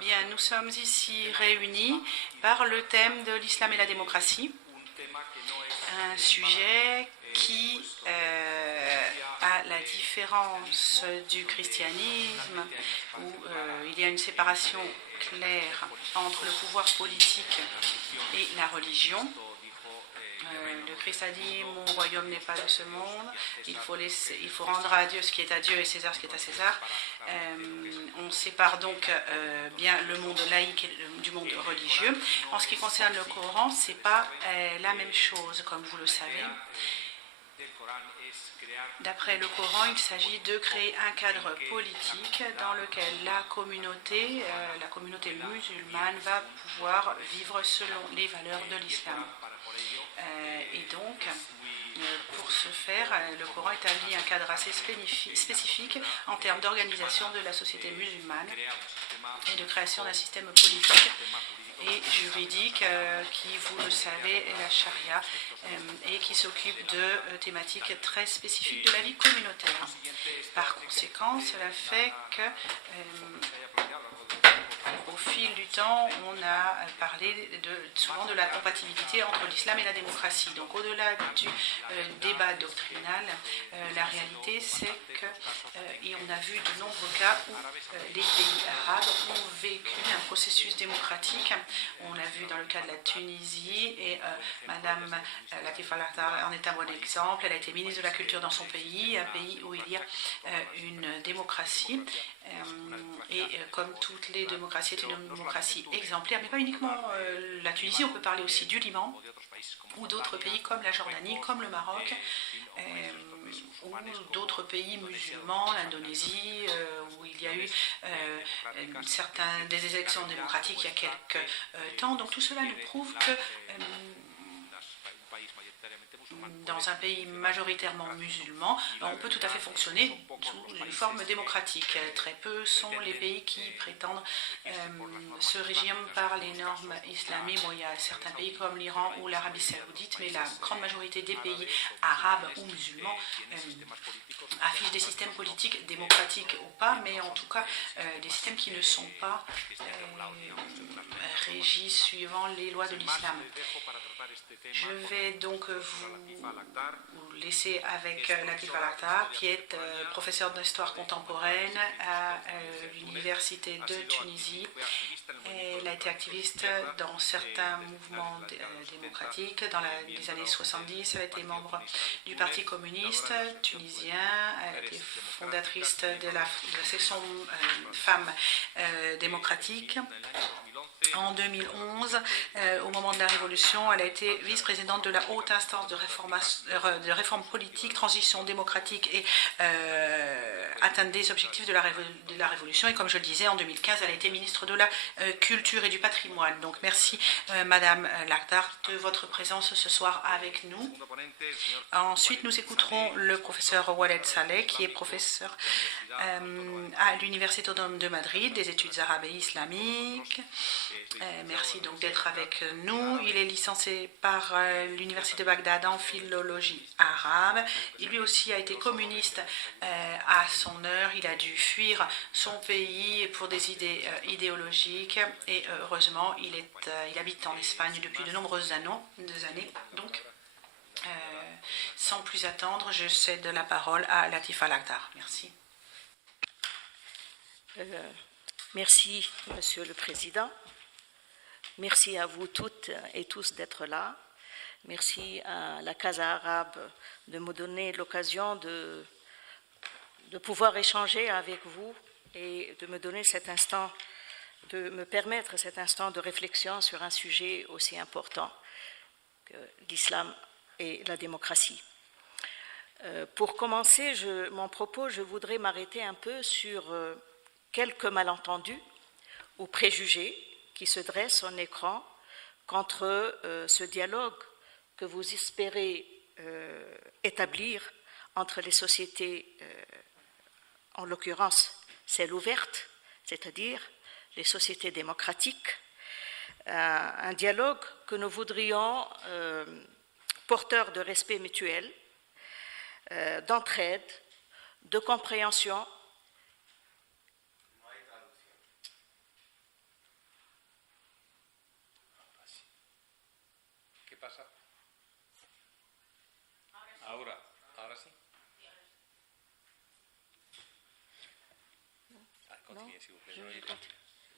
Bien, nous sommes ici réunis par le thème de l'islam et la démocratie, un sujet qui, à la différence du christianisme, où il y a une séparation claire entre le pouvoir politique et la religion. Le Christ a dit: mon royaume n'est pas de ce monde, il faut rendre à Dieu ce qui est à Dieu et César ce qui est à César. On sépare donc bien le monde laïque du monde religieux. En ce qui concerne le Coran, ce n'est pas la même chose, comme vous le savez. D'après le Coran, il s'agit de créer un cadre politique dans lequel la communauté musulmane va pouvoir vivre selon les valeurs de l'islam. Et donc, pour ce faire, le Coran établit un cadre assez spécifique en termes d'organisation de la société musulmane et de création d'un système politique et juridique qui, vous le savez, est la charia et qui s'occupe de thématiques très spécifiques de la vie communautaire. Par conséquent, cela fait que au fil du temps, on a parlé souvent de la compatibilité entre l'islam et la démocratie. Donc au-delà du débat doctrinal, la réalité c'est que, et on a vu de nombreux cas où les pays arabes ont vécu un processus démocratique. On l'a vu dans le cas de la Tunisie et Madame Latifa Lahtar en est un bon exemple. Elle a été ministre de la Culture dans son pays, un pays où il y a une démocratie. Et comme toutes les démocraties, c'est une démocratie exemplaire, mais pas uniquement la Tunisie, on peut parler aussi du Liban ou d'autres pays comme la Jordanie, comme le Maroc, ou d'autres pays musulmans, l'Indonésie, où il y a eu des élections démocratiques il y a quelques temps. Donc tout cela nous prouve que dans un pays majoritairement musulman, on peut tout à fait fonctionner sous une forme démocratique. Très peu sont les pays qui prétendent ce régime par les normes islamiques. Bon, il y a certains pays comme l'Iran ou l'Arabie saoudite, mais la grande majorité des pays arabes ou musulmans affichent des systèmes politiques démocratiques ou pas, mais en tout cas des systèmes qui ne sont pas régis suivant les lois de l'islam. Je vais donc vous laisser avec Latifa Lahtar, qui est professeure d'histoire contemporaine à l'université de Tunisie. Elle a été activiste dans certains mouvements démocratiques. Dans les années 70, elle a été membre du Parti communiste tunisien. Elle a été fondatrice de la section femmes démocratiques. En 2011, au moment de la Révolution, elle a été vice-présidente de la haute instance de réforme politique, transition démocratique et atteinte des objectifs de la Révolution. Et comme je le disais, en 2015, elle a été ministre de la Culture et du Patrimoine. Donc merci, Madame Lahtar, de votre présence ce soir avec nous. Ensuite, nous écouterons le professeur Waled Saleh, qui est professeur à l'Université autonome de Madrid, des études arabes et islamiques. Merci donc d'être avec nous. Il est licencié par l'Université de Bagdad en philologie arabe. Il lui aussi a été communiste à son heure. Il a dû fuir son pays pour des idées idéologiques et heureusement il habite en Espagne depuis de nombreuses années. Donc sans plus attendre, je cède la parole à Latifa Lahtar. Merci. Merci, Monsieur le Président. Merci à vous toutes et tous d'être là. Merci à la Casa Arabe de me donner l'occasion de pouvoir échanger avec vous et de me donner de me permettre cet instant de réflexion sur un sujet aussi important que l'islam et la démocratie. Pour commencer mon propos, je voudrais m'arrêter un peu sur quelques malentendus ou préjugés qui se dressent en écran contre ce dialogue que vous espérez établir entre les sociétés, en l'occurrence celles ouvertes, c'est-à-dire les sociétés démocratiques, un dialogue que nous voudrions porteur de respect mutuel, d'entraide, de compréhension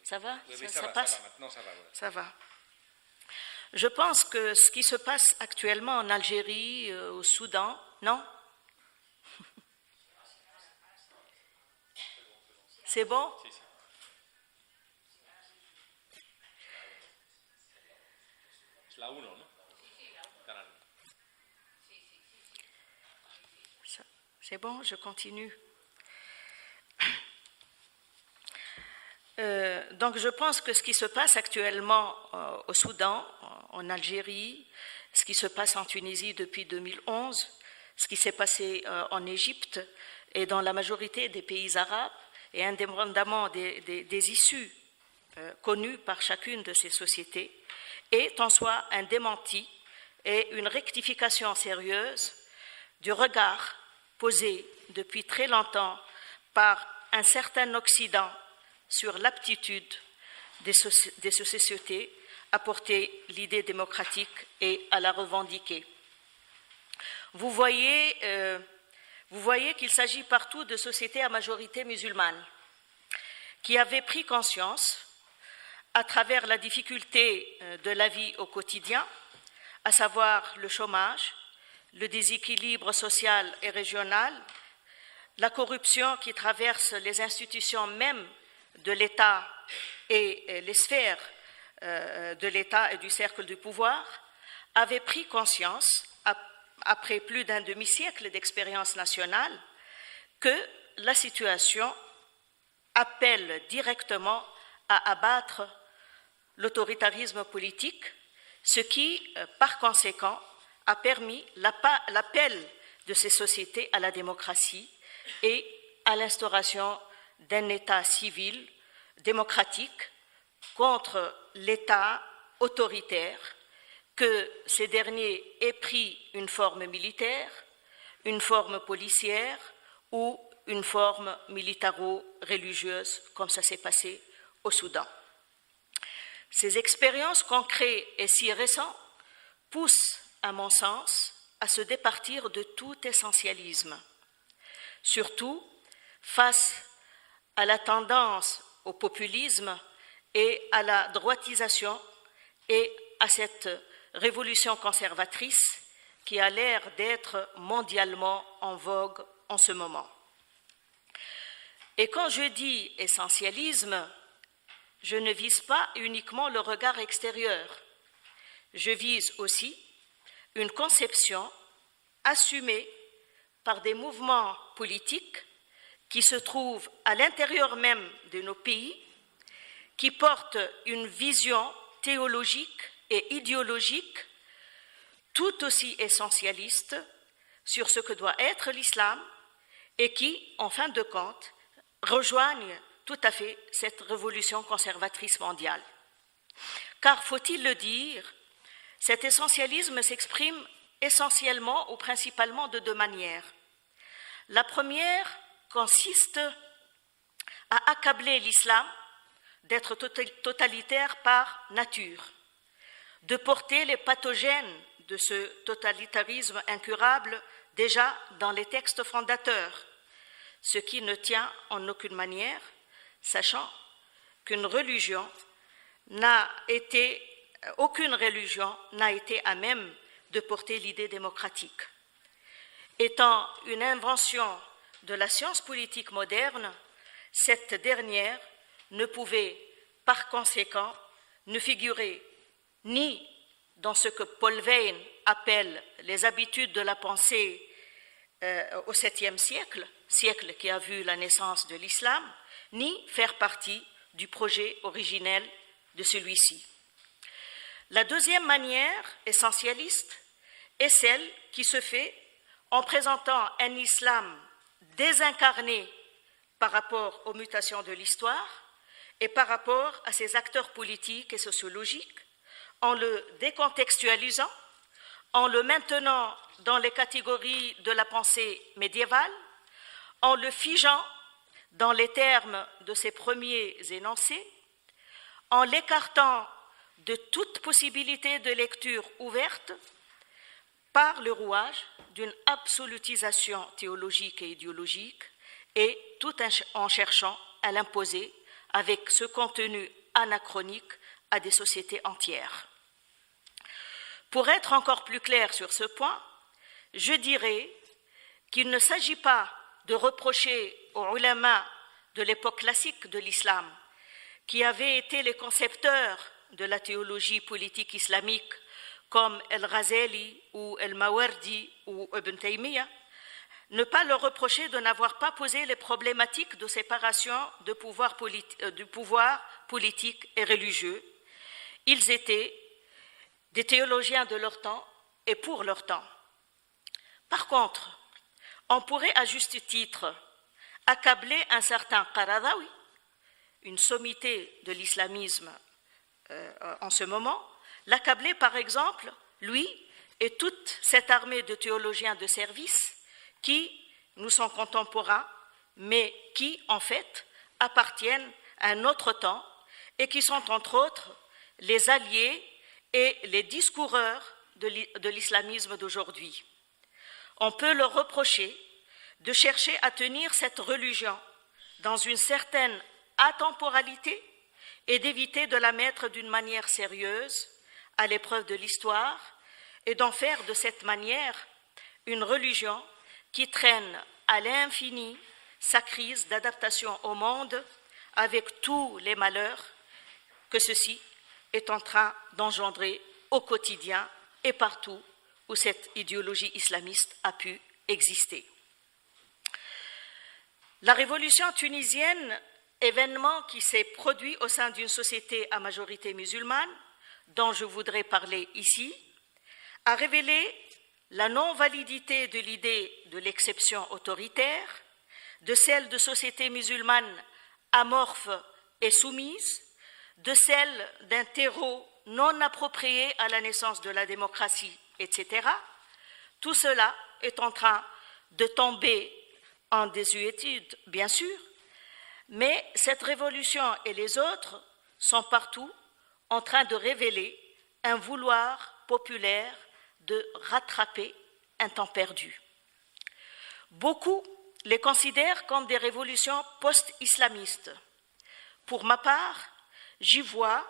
Ça va? Oui, Ça va, passe? ça va. Maintenant, ça va. Ouais. Ça va. Je pense que ce qui se passe actuellement en Algérie, au Soudan, non? C'est bon? La 1, ¿no? C'est bon, je continue. Donc je pense que ce qui se passe actuellement au Soudan, en Algérie, ce qui se passe en Tunisie depuis 2011, ce qui s'est passé en Égypte et dans la majorité des pays arabes, et indépendamment des issues connues par chacune de ces sociétés, est en soi un démenti et une rectification sérieuse du regard posé depuis très longtemps par un certain Occident sur l'aptitude de ces sociétés à porter l'idée démocratique et à la revendiquer. Vous voyez qu'il s'agit partout de sociétés à majorité musulmane qui avaient pris conscience, à travers la difficulté de la vie au quotidien, à savoir le chômage, le déséquilibre social et régional, la corruption qui traverse les institutions même de l'État et les sphères de l'État et du cercle du pouvoir, avaient pris conscience, après plus d'un demi-siècle d'expérience nationale, que la situation appelle directement à abattre l'autoritarisme politique, ce qui, par conséquent, a permis l'appel de ces sociétés à la démocratie et à l'instauration d'un État civil démocratique contre l'État autoritaire, que ces derniers aient pris une forme militaire, une forme policière ou une forme militaro-religieuse, comme ça s'est passé au Soudan. Ces expériences concrètes et si récentes poussent, à mon sens, à se départir de tout essentialisme, surtout face à la tendance au populisme et à la droitisation et à cette révolution conservatrice qui a l'air d'être mondialement en vogue en ce moment. Et quand je dis essentialisme, je ne vise pas uniquement le regard extérieur, je vise aussi une conception assumée par des mouvements politiques qui se trouvent à l'intérieur même de nos pays, qui portent une vision théologique et idéologique tout aussi essentialiste sur ce que doit être l'islam et qui, en fin de compte, rejoignent tout à fait cette révolution conservatrice mondiale. Car, faut-il le dire, cet essentialisme s'exprime essentiellement ou principalement de deux manières. La première consiste à accabler l'islam d'être totalitaire par nature, de porter les pathogènes de ce totalitarisme incurable déjà dans les textes fondateurs, ce qui ne tient en aucune manière, sachant qu'aucune religion n'a été à même de porter l'idée démocratique. Étant une invention de la science politique moderne, cette dernière ne pouvait par conséquent ne figurer ni dans ce que Paul Veyne appelle les habitudes de la pensée au 7e siècle qui a vu la naissance de l'islam, ni faire partie du projet originel de celui-ci. La deuxième manière essentialiste est celle qui se fait en présentant un islam désincarné par rapport aux mutations de l'histoire et par rapport à ses acteurs politiques et sociologiques, en le décontextualisant, en le maintenant dans les catégories de la pensée médiévale, en le figeant dans les termes de ses premiers énoncés, en l'écartant de toute possibilité de lecture ouverte par le rouage d'une absolutisation théologique et idéologique, et tout en cherchant à l'imposer avec ce contenu anachronique à des sociétés entières. Pour être encore plus clair sur ce point, je dirais qu'il ne s'agit pas de reprocher aux ulama de l'époque classique de l'islam, qui avaient été les concepteurs de la théologie politique islamique, comme El-Ghazali ou El-Mawardi ou Ibn Taymiyyah, ne pas leur reprocher de n'avoir pas posé les problématiques de séparation du pouvoir politique et religieux. Ils étaient des théologiens de leur temps et pour leur temps. Par contre, on pourrait à juste titre accabler un certain Qaradawi, une sommité de l'islamisme en ce moment, l'accabler par exemple, lui et toute cette armée de théologiens de service qui nous sont contemporains, mais qui, en fait, appartiennent à un autre temps et qui sont, entre autres, les alliés et les discoureurs de l'islamisme d'aujourd'hui. On peut leur reprocher de chercher à tenir cette religion dans une certaine atemporalité et d'éviter de la mettre d'une manière sérieuse à l'épreuve de l'histoire et d'en faire de cette manière une religion qui traîne à l'infini sa crise d'adaptation au monde avec tous les malheurs que ceci est en train d'engendrer au quotidien et partout où cette idéologie islamiste a pu exister. La révolution tunisienne, événement qui s'est produit au sein d'une société à majorité musulmane, dont je voudrais parler ici, a révélé la non-validité de l'idée de l'exception autoritaire, de celle de sociétés musulmanes amorphes et soumises, de celle d'un terreau non approprié à la naissance de la démocratie, etc. Tout cela est en train de tomber en désuétude, bien sûr, mais cette révolution et les autres sont partout en train de révéler un vouloir populaire de rattraper un temps perdu. Beaucoup les considèrent comme des révolutions post-islamistes. Pour ma part, j'y vois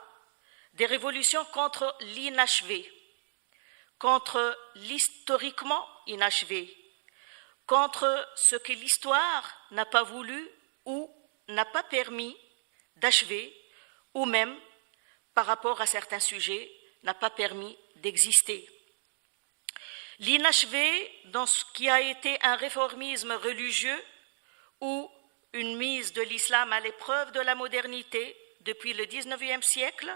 des révolutions contre l'inachevé, contre l'historiquement inachevé, contre ce que l'histoire n'a pas voulu ou n'a pas permis d'achever, ou même, par rapport à certains sujets, n'a pas permis d'exister. L'inachevé dans ce qui a été un réformisme religieux ou une mise de l'islam à l'épreuve de la modernité depuis le XIXe siècle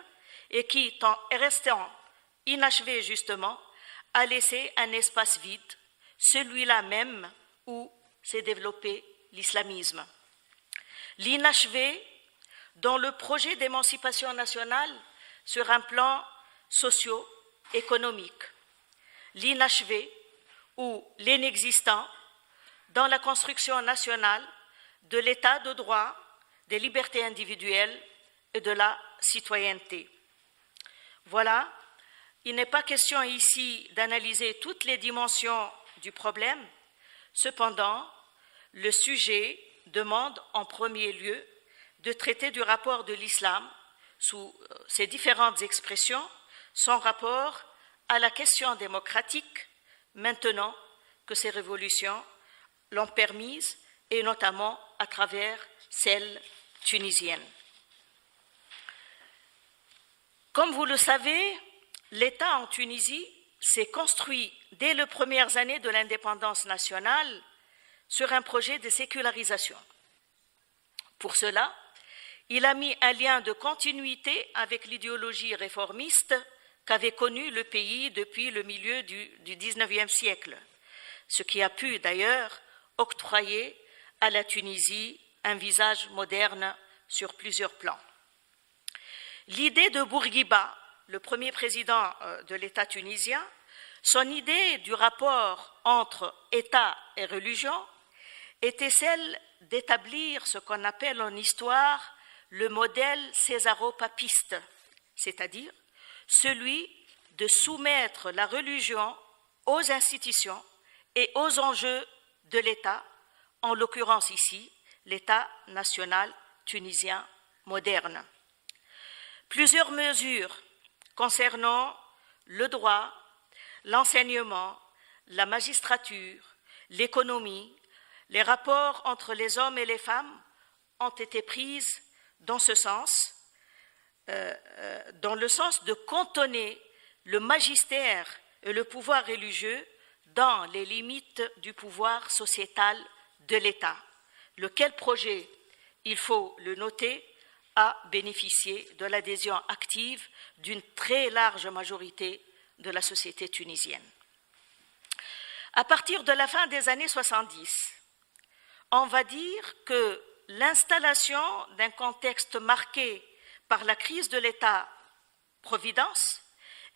et qui, en restant inachevé justement, a laissé un espace vide, celui-là même où s'est développé l'islamisme. L'inachevé dans le projet d'émancipation nationale sur un plan socio-économique. L'inachevé ou l'inexistant dans la construction nationale de l'état de droit, des libertés individuelles et de la citoyenneté. Voilà, il n'est pas question ici d'analyser toutes les dimensions du problème. Cependant, le sujet demande en premier lieu de traiter du rapport de l'islam sous ses différentes expressions, son rapport à la question démocratique, maintenant que ces révolutions l'ont permise, et notamment à travers celle tunisienne. Comme vous le savez, l'État en Tunisie s'est construit dès les premières années de l'indépendance nationale sur un projet de sécularisation. Pour cela, il a mis un lien de continuité avec l'idéologie réformiste qu'avait connue le pays depuis le milieu du XIXe siècle, ce qui a pu d'ailleurs octroyer à la Tunisie un visage moderne sur plusieurs plans. L'idée de Bourguiba, le premier président de l'État tunisien, son idée du rapport entre État et religion était celle d'établir ce qu'on appelle en histoire le modèle césaro-papiste, c'est-à-dire celui de soumettre la religion aux institutions et aux enjeux de l'État, en l'occurrence ici, l'État national tunisien moderne. Plusieurs mesures concernant le droit, l'enseignement, la magistrature, l'économie, les rapports entre les hommes et les femmes ont été prises dans ce sens, dans le sens de cantonner le magistère et le pouvoir religieux dans les limites du pouvoir sociétal de l'État, lequel projet, il faut le noter, a bénéficié de l'adhésion active d'une très large majorité de la société tunisienne. À partir de la fin des années 70, on va dire que l'installation d'un contexte marqué par la crise de l'État-providence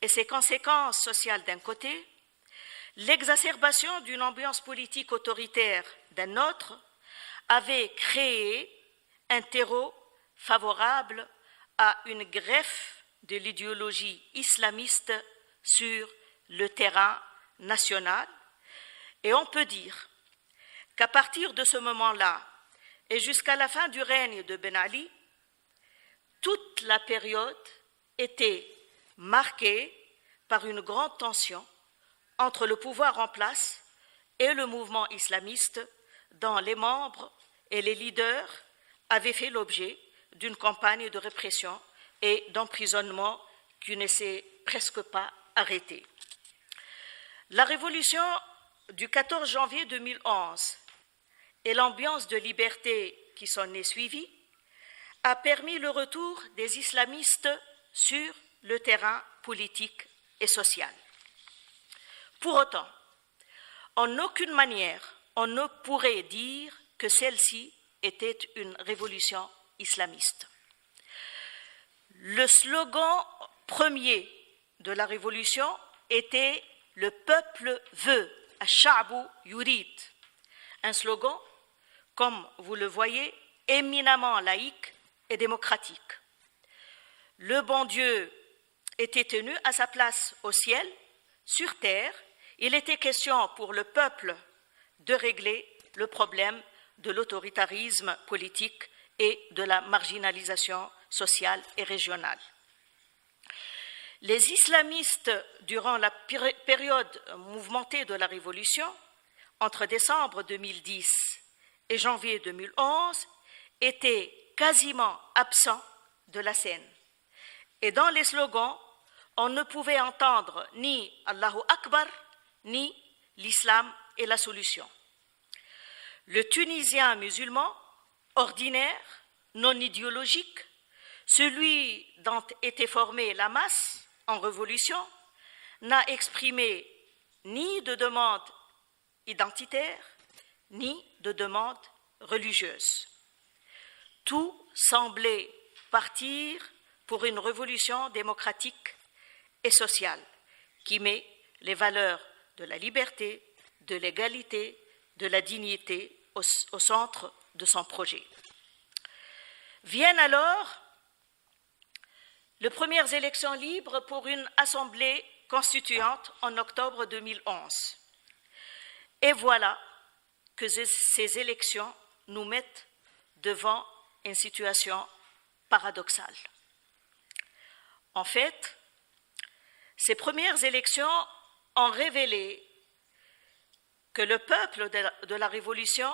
et ses conséquences sociales d'un côté, l'exacerbation d'une ambiance politique autoritaire d'un autre, avait créé un terreau favorable à une greffe de l'idéologie islamiste sur le terrain national. Et on peut dire qu'à partir de ce moment-là et jusqu'à la fin du règne de Ben Ali, toute la période était marquée par une grande tension entre le pouvoir en place et le mouvement islamiste dont les membres et les leaders avaient fait l'objet d'une campagne de répression et d'emprisonnement qui ne s'est presque pas arrêtée. La révolution du 14 janvier 2011 et l'ambiance de liberté qui s'en est suivie a permis le retour des islamistes sur le terrain politique et social. Pour autant, en aucune manière, on ne pourrait dire que celle-ci était une révolution islamiste. Le slogan premier de la révolution était « Le peuple veut, Ash-Sha'bu yurid », un slogan, comme vous le voyez, éminemment laïque et démocratique. Le bon Dieu était tenu à sa place au ciel, sur terre. Il était question pour le peuple de régler le problème de l'autoritarisme politique et de la marginalisation sociale et régionale. Les islamistes, durant la période mouvementée de la Révolution, entre décembre 2010 et janvier 2011, étaient quasiment absents de la scène. Et dans les slogans, on ne pouvait entendre ni Allahu Akbar, ni l'islam est la solution. Le Tunisien musulman, ordinaire, non idéologique, celui dont était formée la masse en révolution, n'a exprimé ni de demande identitaire, ni de demande religieuse. Tout semblait partir pour une révolution démocratique et sociale qui met les valeurs de la liberté, de l'égalité, de la dignité au centre de son projet. Viennent alors les premières élections libres pour une assemblée constituante en octobre 2011. Et voilà que ces élections nous mettent devant une situation paradoxale. En fait, ces premières élections ont révélé que le peuple de la Révolution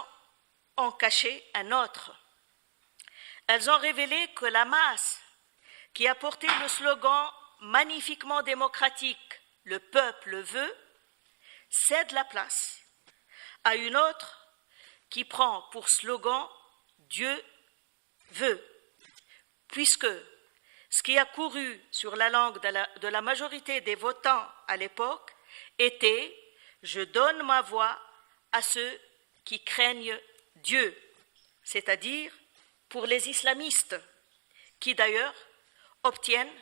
en cachait un autre. Elles ont révélé que la masse qui a porté le slogan magnifiquement démocratique « Le peuple veut » cède la place à une autre qui prend pour slogan « Dieu veut », puisque ce qui a couru sur la langue de la majorité des votants à l'époque était « Je donne ma voix à ceux qui craignent Dieu », c'est-à-dire pour les islamistes, qui d'ailleurs obtiennent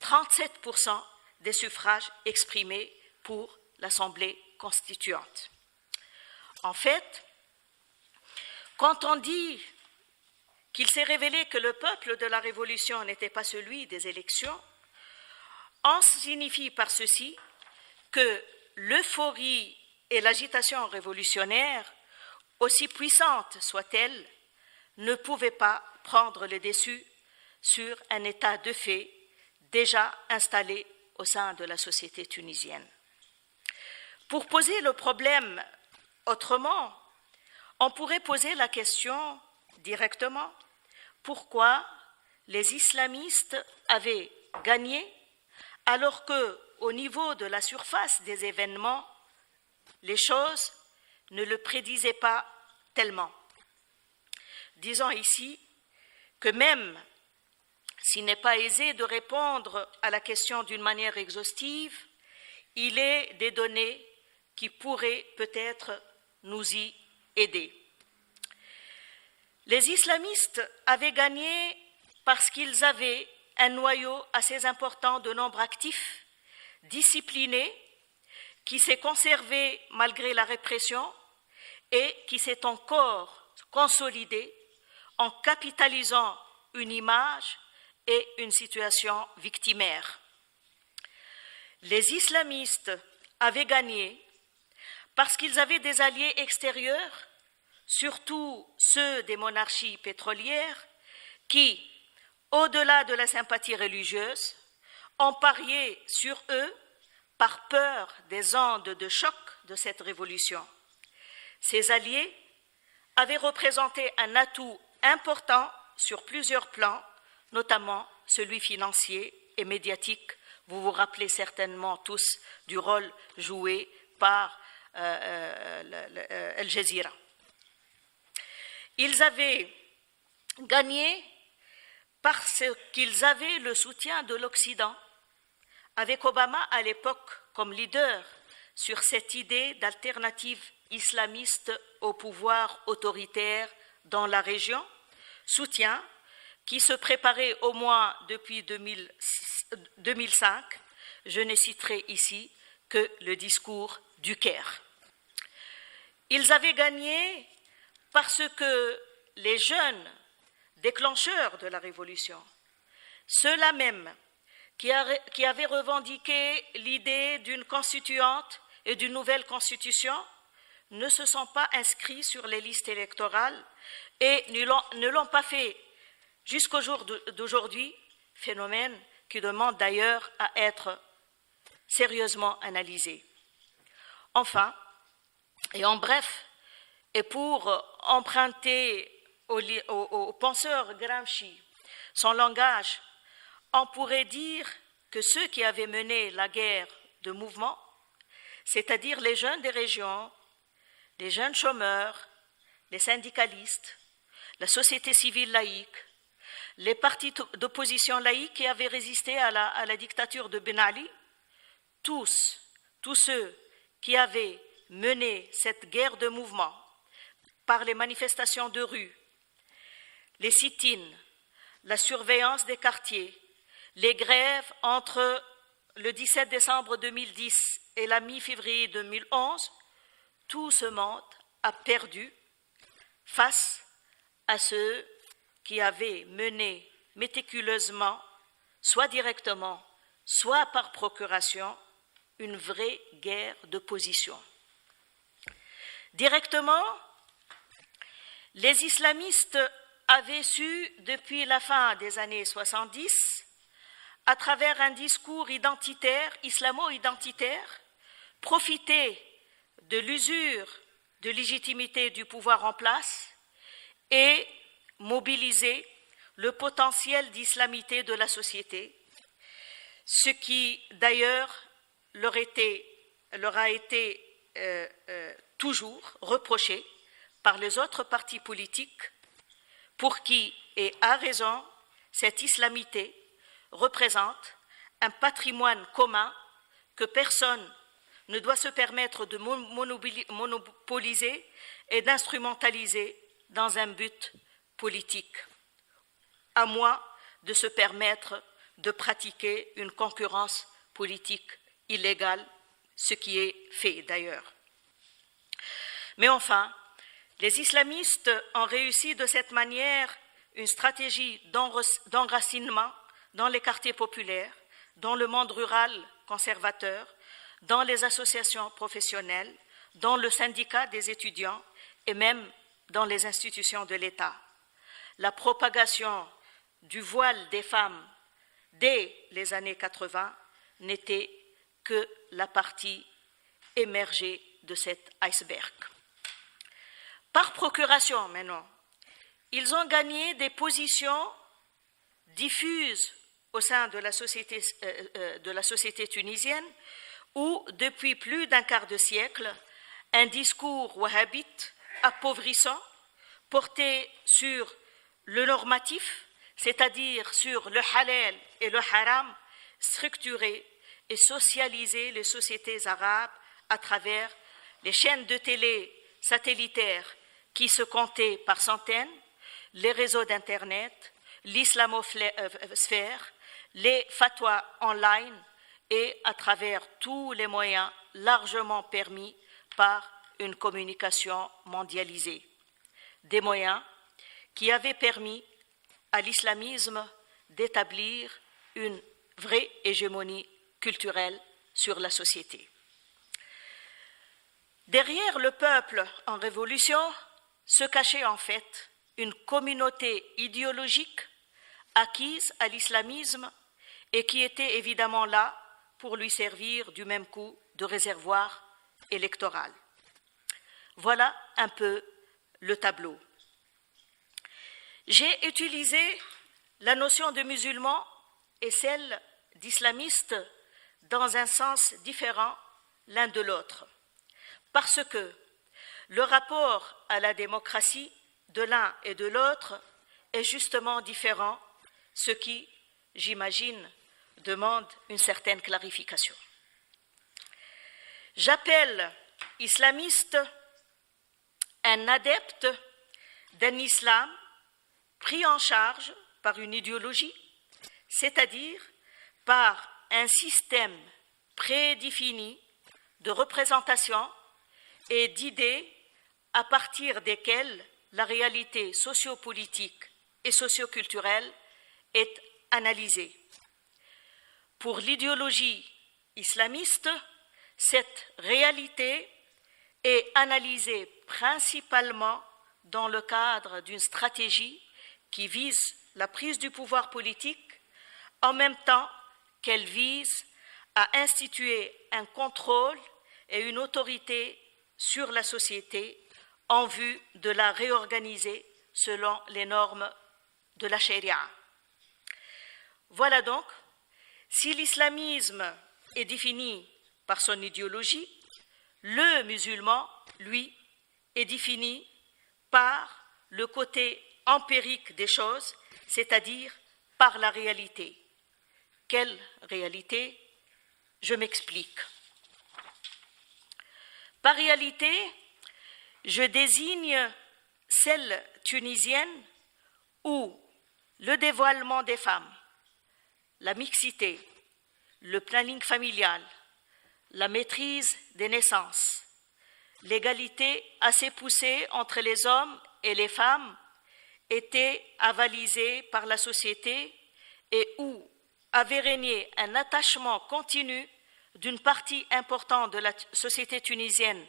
37% des suffrages exprimés pour l'Assemblée constituante. En fait, quand on dit qu'il s'est révélé que le peuple de la Révolution n'était pas celui des élections, on signifie par ceci que l'euphorie et l'agitation révolutionnaire, aussi puissantes soient-elles, ne pouvaient pas prendre le dessus sur un état de fait déjà installé au sein de la société tunisienne. Pour poser le problème autrement, on pourrait poser la question directement: pourquoi les islamistes avaient gagné alors qu'au niveau de la surface des événements, les choses ne le prédisaient pas tellement? Disons ici que même s'il n'est pas aisé de répondre à la question d'une manière exhaustive, il est des données qui pourraient peut-être nous y aider. Les islamistes avaient gagné parce qu'ils avaient un noyau assez important de nombre actif, discipliné, qui s'est conservé malgré la répression et qui s'est encore consolidé en capitalisant une image et une situation victimaire. Les islamistes avaient gagné parce qu'ils avaient des alliés extérieurs, surtout ceux des monarchies pétrolières, qui, au-delà de la sympathie religieuse, ont parié sur eux par peur des ondes de choc de cette révolution. Ces alliés avaient représenté un atout important sur plusieurs plans, notamment celui financier et médiatique. Vous vous rappelez certainement tous du rôle joué par Al Jazeera. Ils avaient gagné parce qu'ils avaient le soutien de l'Occident, avec Obama à l'époque comme leader sur cette idée d'alternative islamiste au pouvoir autoritaire dans la région, soutien qui se préparait au moins depuis 2005. Je ne citerai ici que le discours du Caire. Ils avaient gagné parce que les jeunes déclencheurs de la révolution, ceux-là même qui avaient revendiqué l'idée d'une constituante et d'une nouvelle constitution, ne se sont pas inscrits sur les listes électorales et ne l'ont pas fait jusqu'au jour d'aujourd'hui, phénomène qui demande d'ailleurs à être sérieusement analysé. Enfin, et en bref, et pour emprunter au penseur Gramsci son langage, on pourrait dire que ceux qui avaient mené la guerre de mouvement, c'est-à-dire les jeunes des régions, les jeunes chômeurs, les syndicalistes, la société civile laïque, les partis d'opposition laïque qui avaient résisté à la dictature de Ben Ali, tous ceux qui avaient mené cette guerre de mouvement par les manifestations de rue, les sit-ins, la surveillance des quartiers, les grèves entre le 17 décembre 2010 et la mi-février 2011, tout ce monde a perdu face à ceux qui avaient mené méticuleusement, soit directement, soit par procuration, une vraie guerre de position. Directement, les islamistes avaient su, depuis la fin des années 70, à travers un discours identitaire, islamo-identitaire, profiter de l'usure de légitimité du pouvoir en place et mobiliser le potentiel d'islamité de la société, ce qui d'ailleurs leur a été toujours reproché par les autres partis politiques, pour qui, et à raison, cette islamité représente un patrimoine commun que personne ne doit se permettre de monopoliser et d'instrumentaliser dans un but politique, à moins de se permettre de pratiquer une concurrence politique illégale, ce qui est fait d'ailleurs. Mais enfin, les islamistes ont réussi de cette manière une stratégie d'enracinement dans les quartiers populaires, dans le monde rural conservateur, dans les associations professionnelles, dans le syndicat des étudiants et même dans les institutions de l'État. La propagation du voile des femmes dès les années 80 n'était que la partie émergée de cet iceberg. Par procuration maintenant, ils ont gagné des positions diffuses au sein de la société tunisienne où, depuis plus d'un quart de siècle, un discours wahhabite appauvrissant, porté sur le normatif, c'est-à-dire sur le halal et le haram, structurait et socialisait les sociétés arabes à travers les chaînes de télé satellitaires qui se comptaient par centaines, les réseaux d'Internet, l'islamosphère, les fatwas online et à travers tous les moyens largement permis par une communication mondialisée. Des moyens qui avaient permis à l'islamisme d'établir une vraie hégémonie culturelle sur la société. Derrière le peuple en révolution se cachait en fait une communauté idéologique acquise à l'islamisme et qui était évidemment là pour lui servir du même coup de réservoir électoral. Voilà un peu le tableau. J'ai utilisé la notion de musulman et celle d'islamiste dans un sens différent l'un de l'autre, parce que le rapport à la démocratie de l'un et de l'autre est justement différent, ce qui, j'imagine, demande une certaine clarification. J'appelle islamiste un adepte d'un islam pris en charge par une idéologie, c'est-à-dire par un système prédéfini de représentation et d'idées à partir desquelles la réalité sociopolitique et socioculturelle est analysée. Pour l'idéologie islamiste, cette réalité est analysée principalement dans le cadre d'une stratégie qui vise la prise du pouvoir politique en même temps qu'elle vise à instituer un contrôle et une autorité sur la société en vue de la réorganiser selon les normes de la charia. Voilà donc, si l'islamisme est défini par son idéologie, le musulman, lui, est défini par le côté empirique des choses, c'est-à-dire par la réalité. Quelle réalité? Je m'explique. Par réalité, je désigne celle tunisienne où le dévoilement des femmes, la mixité, le planning familial, la maîtrise des naissances, l'égalité assez poussée entre les hommes et les femmes étaient avalisées par la société et où avait régné un attachement continu d'une partie importante de la société tunisienne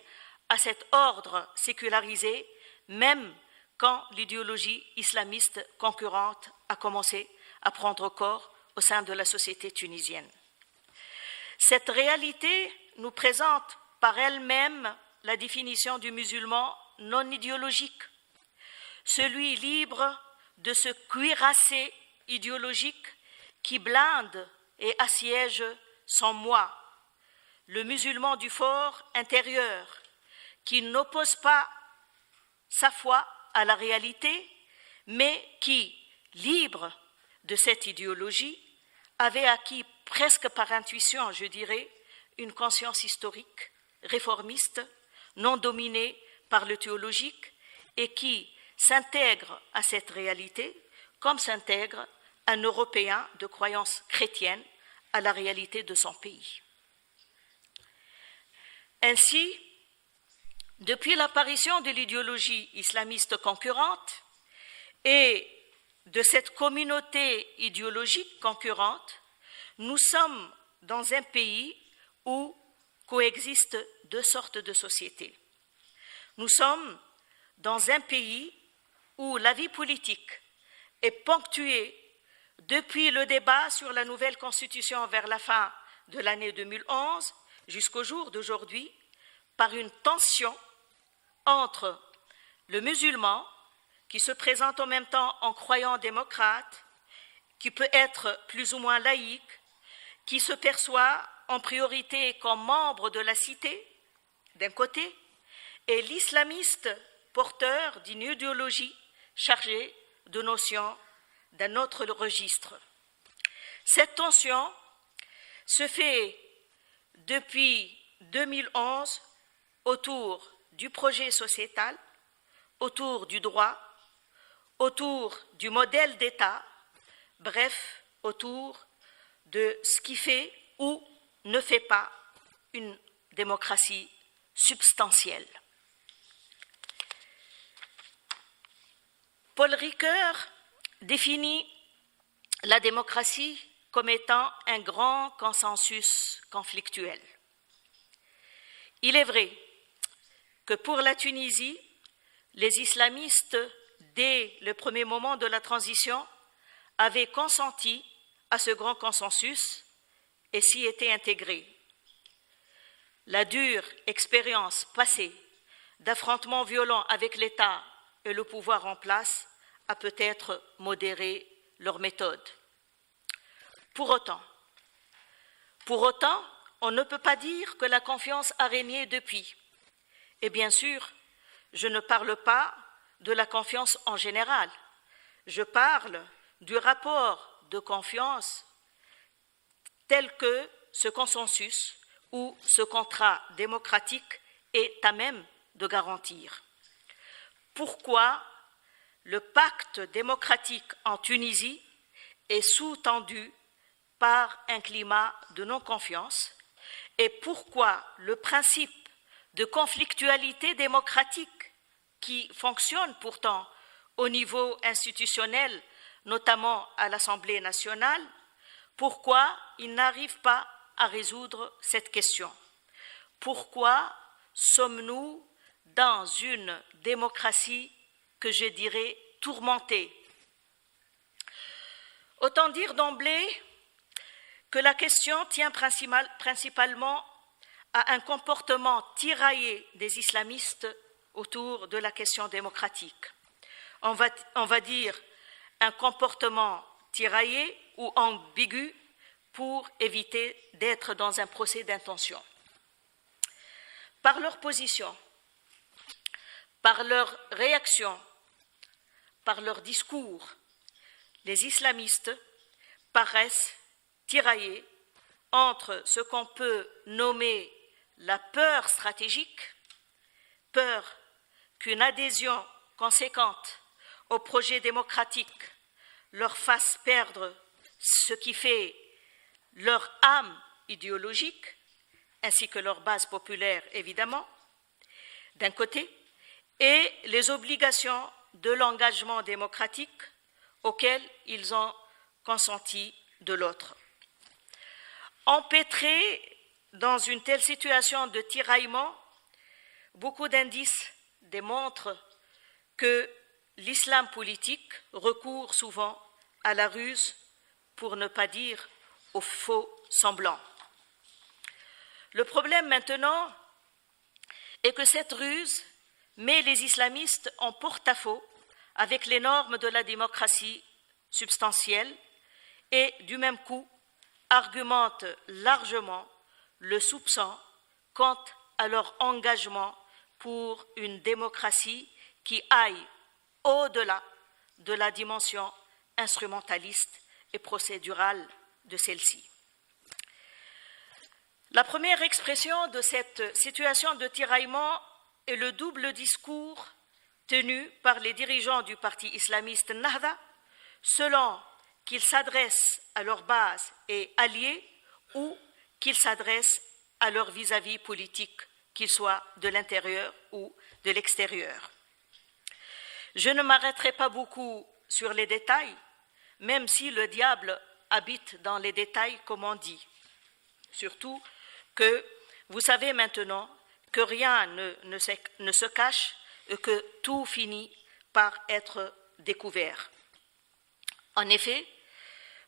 à cet ordre sécularisé, même quand l'idéologie islamiste concurrente a commencé à prendre corps au sein de la société tunisienne. Cette réalité nous présente par elle-même la définition du musulman non idéologique, celui libre de ce cuirassé idéologique qui blinde et assiège son moi, le musulman du fort intérieur, qui n'oppose pas sa foi à la réalité, mais qui, libre de cette idéologie, avait acquis presque par intuition, je dirais, une conscience historique, réformiste, non dominée par le théologique, et qui s'intègre à cette réalité comme s'intègre un Européen de croyance chrétienne à la réalité de son pays. Ainsi, depuis l'apparition de l'idéologie islamiste concurrente et de cette communauté idéologique concurrente, nous sommes dans un pays où coexistent deux sortes de sociétés. Nous sommes dans un pays où la vie politique est ponctuée depuis le débat sur la nouvelle constitution vers la fin de l'année 2011 jusqu'au jour d'aujourd'hui, par une tension entre le musulman, qui se présente en même temps en croyant démocrate, qui peut être plus ou moins laïque, qui se perçoit en priorité comme membre de la cité, d'un côté, et l'islamiste porteur d'une idéologie chargée de notions d'un autre registre. Cette tension se fait depuis 2011 autour du projet sociétal, autour du droit, autour du modèle d'État, bref, autour de ce qui fait ou ne fait pas une démocratie substantielle. Paul Ricoeur définit la démocratie comme étant un grand consensus conflictuel. Il est vrai que pour la Tunisie, les islamistes, dès le premier moment de la transition, avaient consenti à ce grand consensus et s'y étaient intégrés. La dure expérience passée d'affrontements violents avec l'État et le pouvoir en place a peut-être modéré leur méthode. Pour autant, on ne peut pas dire que la confiance a régné depuis. Et bien sûr, je ne parle pas de la confiance en général. Je parle du rapport de confiance tel que ce consensus ou ce contrat démocratique est à même de garantir. Pourquoi le pacte démocratique en Tunisie est sous-tendu par un climat de non-confiance et pourquoi le principe de conflictualité démocratique qui fonctionne pourtant au niveau institutionnel, notamment à l'Assemblée nationale, pourquoi il n'arrive pas à résoudre cette question? Pourquoi sommes-nous dans une démocratie que je dirais tourmentée? Autant dire d'emblée que la question tient principalement à un comportement tiraillé des islamistes autour de la question démocratique. On va dire un comportement tiraillé ou ambigu pour éviter d'être dans un procès d'intention. Par leur position, par leur réaction, par leur discours, les islamistes paraissent tiraillés entre ce qu'on peut nommer la peur stratégique, peur qu'une adhésion conséquente au projet démocratique leur fasse perdre ce qui fait leur âme idéologique, ainsi que leur base populaire, évidemment, d'un côté, et les obligations de l'engagement démocratique auxquelles ils ont consenti de l'autre. Empêtrés dans une telle situation de tiraillement, beaucoup d'indices démontrent que l'islam politique recourt souvent à la ruse, pour ne pas dire au faux semblant. Le problème maintenant est que cette ruse met les islamistes en porte-à-faux avec les normes de la démocratie substantielle et, du même coup, argumente largement le soupçon quant à leur engagement pour une démocratie qui aille au-delà de la dimension instrumentaliste et procédurale de celle-ci. La première expression de cette situation de tiraillement est le double discours tenu par les dirigeants du parti islamiste Nahda, selon qu'ils s'adressent à leur base et alliés ou qu'ils s'adressent à leur vis-à-vis politique, qu'ils soient de l'intérieur ou de l'extérieur. Je ne m'arrêterai pas beaucoup sur les détails, même si le diable habite dans les détails, comme on dit. Surtout que vous savez maintenant que rien ne se cache et que tout finit par être découvert. En effet,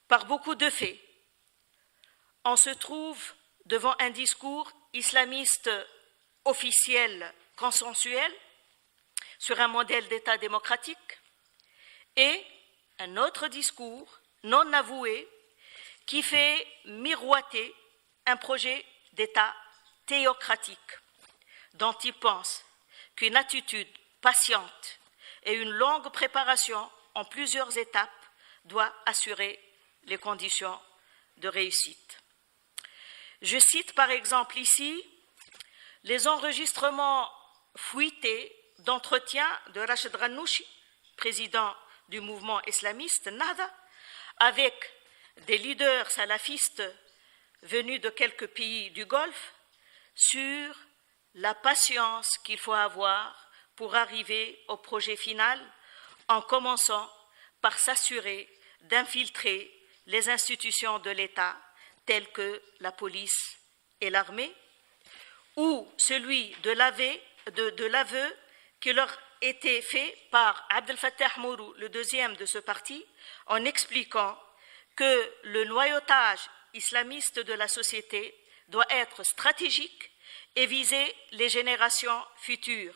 par beaucoup de faits. On se trouve devant un discours islamiste officiel, consensuel, sur un modèle d'État démocratique, et un autre discours non avoué qui fait miroiter un projet d'État théocratique dont il pense qu'une attitude patiente et une longue préparation en plusieurs étapes doit assurer les conditions de réussite. Je cite par exemple ici les enregistrements fuités d'entretiens de Rachid Ghannouchi, président du mouvement islamiste Nahda, avec des leaders salafistes venus de quelques pays du Golfe sur la patience qu'il faut avoir pour arriver au projet final, en commençant par s'assurer d'infiltrer les institutions de l'État telles que la police et l'armée, ou celui de l'aveu qui leur était fait par Abdel Fattah Mourou, le deuxième de ce parti, en expliquant que le noyautage islamiste de la société doit être stratégique et viser les générations futures,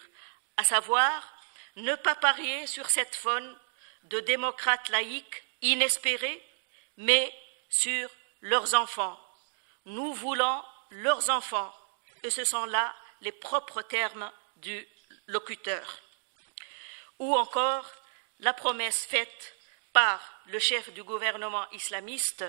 à savoir ne pas parier sur cette faune de démocrates laïcs inespérés, mais sur leurs enfants. Nous voulons leurs enfants, et ce sont là les propres termes du locuteur. Ou encore la promesse faite par le chef du gouvernement islamiste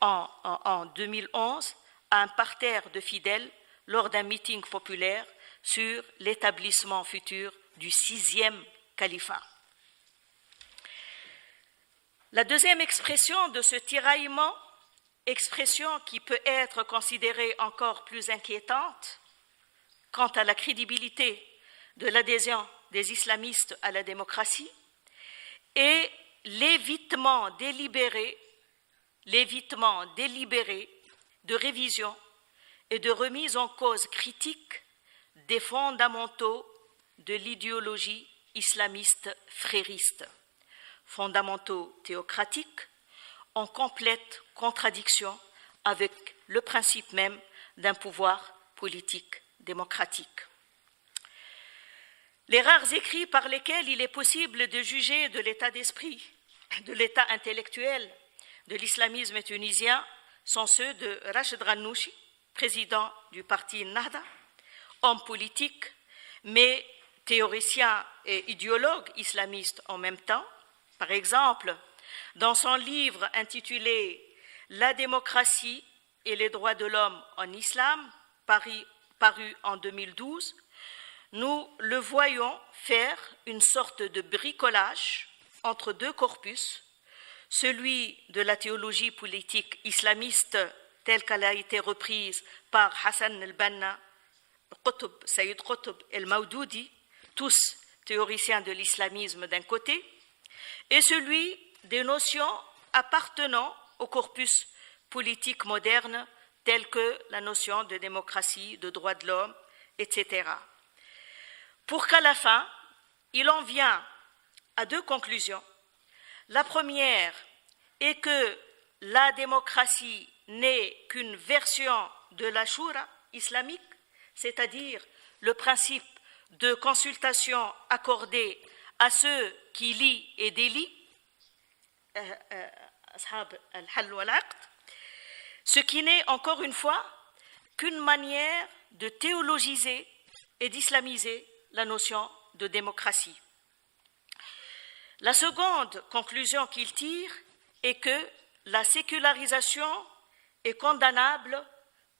en 2011 à un parterre de fidèles lors d'un meeting populaire sur l'établissement futur du 6e califat. La deuxième expression de ce tiraillement, expression qui peut être considérée encore plus inquiétante quant à la crédibilité de l'adhésion des islamistes à la démocratie, est l'évitement délibéré de révision et de remise en cause critique des fondamentaux de l'idéologie islamiste frériste, fondamentaux théocratiques en complète contradiction avec le principe même d'un pouvoir politique démocratique. Les rares écrits par lesquels il est possible de juger de l'état d'esprit, de l'état intellectuel de l'islamisme tunisien sont ceux de Rachid Ghannouchi, président du parti Nahda, homme politique, mais théoricien et idéologue islamiste en même temps. Par exemple, dans son livre intitulé « La démocratie et les droits de l'homme en islam », paru en 2012, nous le voyons faire une sorte de bricolage entre deux corpus, celui de la théologie politique islamiste telle qu'elle a été reprise par Hassan el-Banna, Sayyid Qutb et el-Mawdoudi, tous théoriciens de l'islamisme d'un côté, et celui des notions appartenant au corpus politique moderne telles que la notion de démocratie, de droits de l'homme, etc. Pour qu'à la fin, il en vient à deux conclusions. La première est que la démocratie n'est qu'une version de la Shura islamique, c'est-à-dire le principe de consultation accordée à ceux qui lient et délient, ce qui n'est encore une fois qu'une manière de théologiser et d'islamiser la notion de démocratie. La seconde conclusion qu'il tire est que la sécularisation est condamnable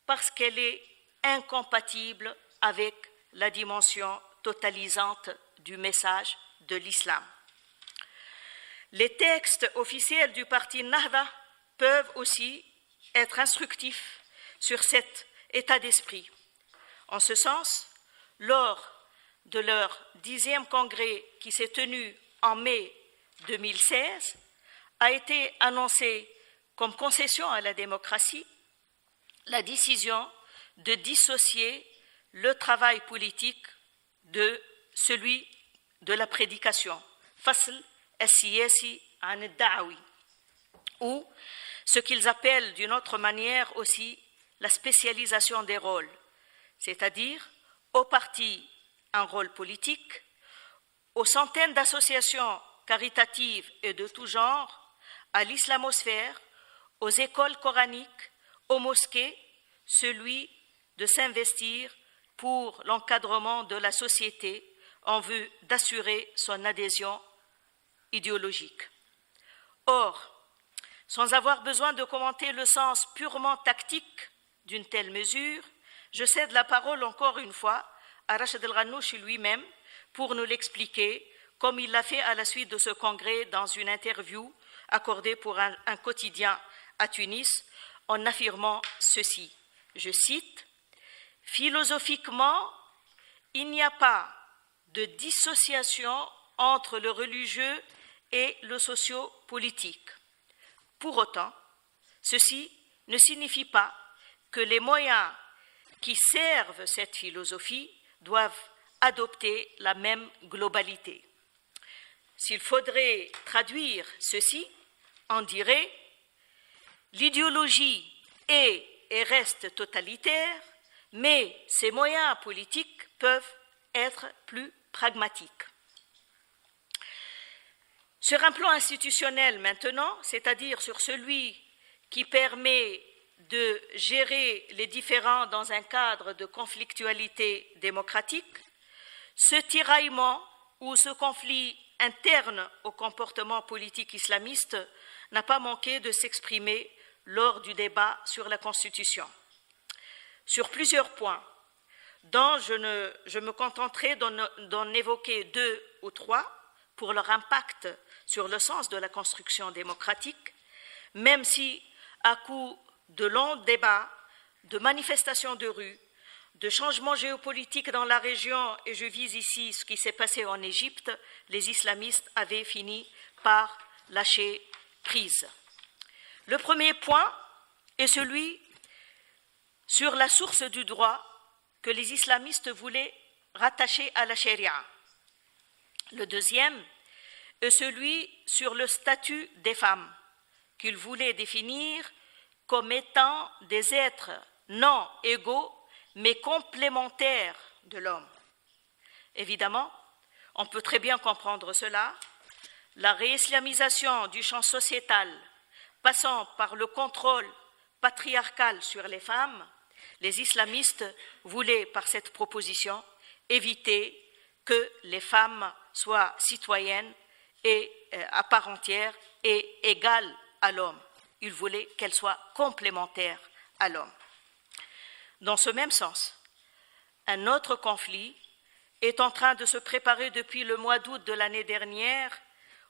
parce qu'elle est incompatible avec la dimension totalisante du message de l'islam. Les textes officiels du parti Nahda peuvent aussi être instructifs sur cet état d'esprit. En ce sens, lors de leur 10e congrès qui s'est tenu en mai 2016, a été annoncée comme concession à la démocratie la décision de dissocier le travail politique de celui de la prédication, fasl al-siyasi an al-da'awi, ou ce qu'ils appellent d'une autre manière aussi la spécialisation des rôles, c'est-à-dire aux partis un rôle politique, aux centaines d'associations caritatives et de tout genre, à l'islamosphère, aux écoles coraniques, aux mosquées, celui de s'investir pour l'encadrement de la société en vue d'assurer son adhésion idéologique. Or, sans avoir besoin de commenter le sens purement tactique d'une telle mesure, je cède la parole encore une fois à Rachid El Ghannouchi lui-même pour nous l'expliquer, comme il l'a fait à la suite de ce congrès dans une interview accordée pour un quotidien à Tunis, en affirmant ceci, je cite, « Philosophiquement, il n'y a pas de dissociation entre le religieux et le socio-politique. Pour autant, ceci ne signifie pas que les moyens qui servent cette philosophie doivent adopter la même globalité. S'il faudrait traduire ceci, on dirait l'idéologie est et reste totalitaire, mais ses moyens politiques peuvent être plus pragmatiques. Sur un plan institutionnel maintenant, c'est-à-dire sur celui qui permet de gérer les différends dans un cadre de conflictualité démocratique, ce tiraillement ou ce conflit interne au comportement politique islamiste n'a pas manqué de s'exprimer lors du débat sur la Constitution. Sur plusieurs points, dont je me contenterai d'en évoquer 2 ou 3 pour leur impact sur le sens de la construction démocratique, même si, à coup de longs débats, de manifestations de rue, de changements géopolitiques dans la région, et je vise ici ce qui s'est passé en Égypte, les islamistes avaient fini par lâcher prise. Le premier point est celui sur la source du droit que les islamistes voulaient rattacher à la charia. Le deuxième est celui sur le statut des femmes, qu'ils voulaient définir comme étant des êtres non égaux, mais complémentaires de l'homme. Évidemment, on peut très bien comprendre cela. La réislamisation du champ sociétal, passant par le contrôle patriarcal sur les femmes, les islamistes voulaient, par cette proposition, éviter que les femmes soient citoyennes et à part entière et égales à l'homme. Ils voulaient qu'elles soient complémentaires à l'homme. Dans ce même sens, un autre conflit est en train de se préparer depuis le mois d'août de l'année dernière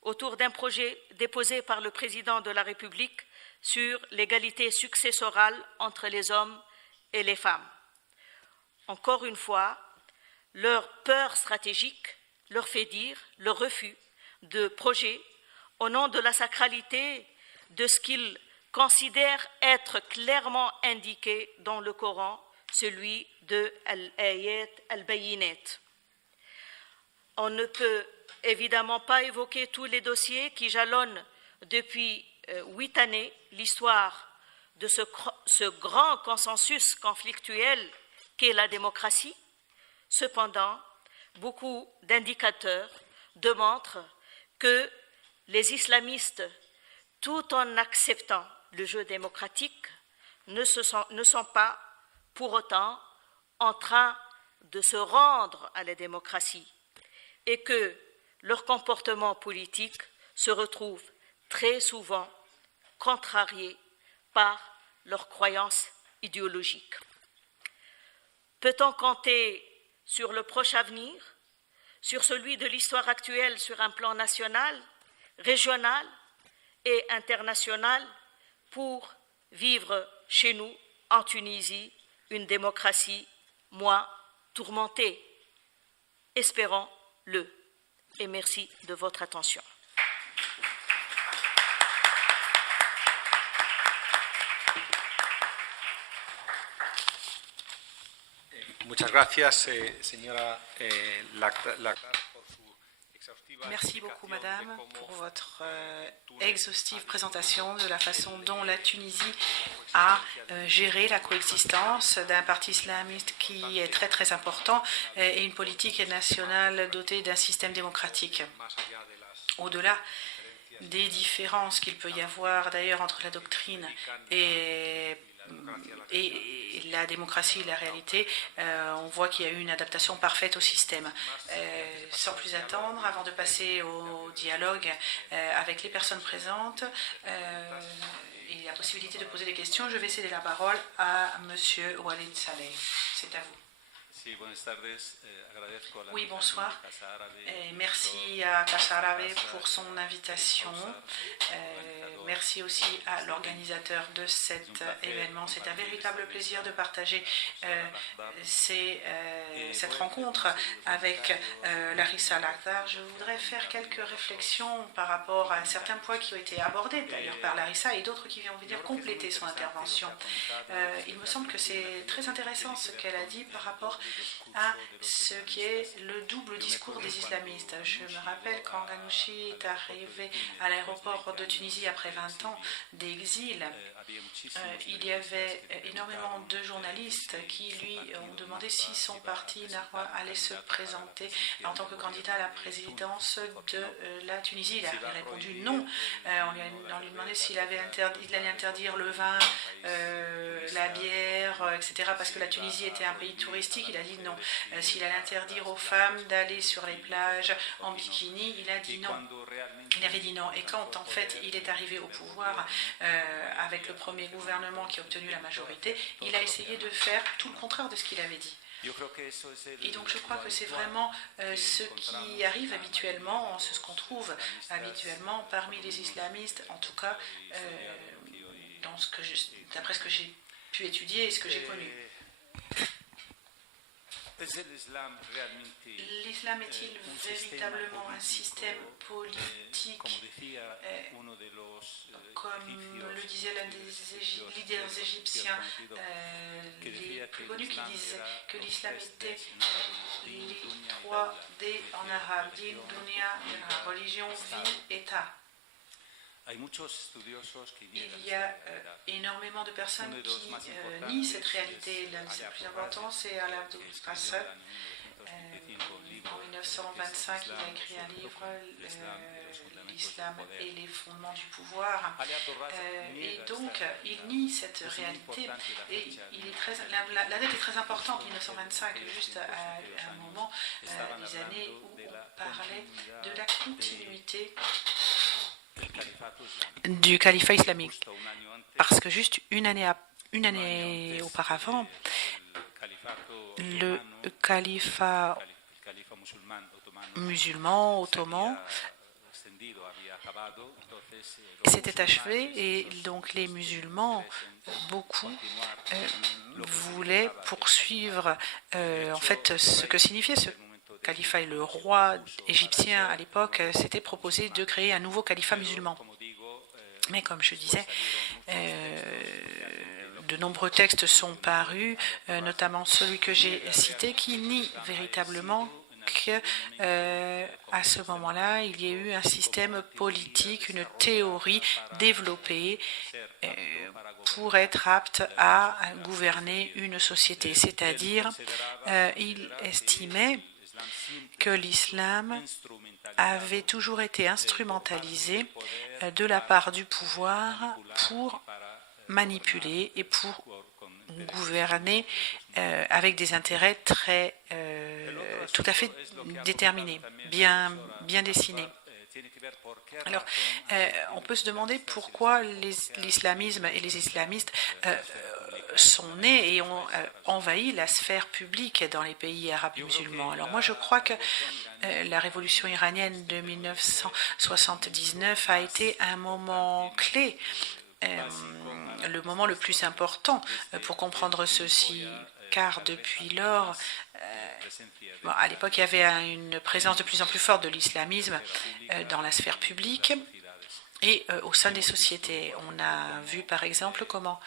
autour d'un projet déposé par le président de la République sur l'égalité successorale entre les hommes et les femmes. Encore une fois, leur peur stratégique leur fait dire le refus de projets au nom de la sacralité de ce qu'ils considèrent être clairement indiqué dans le Coran, celui de Al-Ayat Al-Bayinat. On ne peut évidemment pas évoquer tous les dossiers qui jalonnent depuis 8 années l'histoire de ce grand consensus conflictuel qu'est la démocratie. Cependant, beaucoup d'indicateurs démontrent que les islamistes, tout en acceptant le jeu démocratique, ne sont pas pour autant en train de se rendre à la démocratie et que leur comportement politique se retrouve très souvent contrarié par leurs croyances idéologiques. Peut-on compter sur le proche avenir, sur celui de l'histoire actuelle sur un plan national, régional et international pour vivre chez nous, en Tunisie, une démocratie moins tourmentée? Espérons-le. Et merci de votre attention. Muchas gracias, señora Lakhdar, por su exhaustiva Merci beaucoup, Madame, pour votre exhaustive présentation de la façon dont la Tunisie a géré la coexistence d'un parti islamiste qui est très très important et une politique nationale dotée d'un système démocratique. Au-delà des différences qu'il peut y avoir d'ailleurs entre la doctrine et la démocratie et la réalité, on voit qu'il y a eu une adaptation parfaite au système. Sans plus attendre, avant de passer au dialogue avec les personnes présentes et la possibilité de poser des questions, je vais céder la parole à M. Walid Saleh. C'est à vous. Oui, bonsoir. Merci à Casa Árabe pour son invitation. Merci aussi à l'organisateur de cet événement. C'est un véritable plaisir de partager cette rencontre avec Larissa Al-Akhdar. Je voudrais faire quelques réflexions par rapport à certains points qui ont été abordés d'ailleurs par Larissa et d'autres qui vont venir compléter son intervention. Il me semble que c'est très intéressant ce qu'elle a dit par rapport à ce qui est le double discours des islamistes. Je me rappelle quand Ghanouchi est arrivé à l'aéroport de Tunisie après 20 ans d'exil, il y avait énormément de journalistes qui lui ont demandé si son parti Narwa allait se présenter en tant que candidat à la présidence de la Tunisie. Il avait répondu non. On lui demandait s'il allait interdire le vin, la bière, etc. parce que la Tunisie était un pays touristique. Il a dit non. S'il allait interdire aux femmes d'aller sur les plages en bikini, il a dit non. Il avait dit non. Et quand en fait il est arrivé au pouvoir avec le premier gouvernement qui a obtenu la majorité, il a essayé de faire tout le contraire de ce qu'il avait dit. Et donc je crois que c'est vraiment ce qui arrive habituellement, ce qu'on trouve habituellement parmi les islamistes, en tout cas d'après ce que j'ai pu étudier et ce que j'ai connu. L'islam est-il véritablement un système politique, comme le disait l'un des leaders égyptiens, les plus connus, qui disaient que l'islam était les 3D en arabe, din, dunya, religion, vie, état. Il y a énormément de personnes qui nient cette réalité. L'un des plus importants, c'est Alaa Abdel Qasem. En 1925, il a écrit un livre, L'islam et les fondements du pouvoir. Et donc, il nie cette réalité. Et la date est très importante, 1925, juste à un moment des années où on parlait de la continuité du califat islamique, parce que juste une année auparavant, le califat musulman ottoman s'était achevé et donc les musulmans, beaucoup, voulaient poursuivre en fait ce que signifiait ce califat, et le roi égyptien à l'époque s'était proposé de créer un nouveau califat musulman. Mais comme je disais, de nombreux textes sont parus, notamment celui que j'ai cité, qui nie véritablement que à ce moment-là, il y ait eu un système politique, une théorie développée pour être apte à gouverner une société. C'est-à-dire, il estimait que l'islam avait toujours été instrumentalisé de la part du pouvoir pour manipuler et pour gouverner avec des intérêts tout à fait déterminés, bien dessinés. Alors, on peut se demander pourquoi l'islamisme et les islamistes sont nés et ont envahi la sphère publique dans les pays arabes musulmans. Alors moi, je crois que la révolution iranienne de 1979 a été un moment clé, le moment le plus important pour comprendre ceci, car depuis lors, à l'époque, il y avait une présence de plus en plus forte de l'islamisme dans la sphère publique et au sein des sociétés. On a vu par exemple comment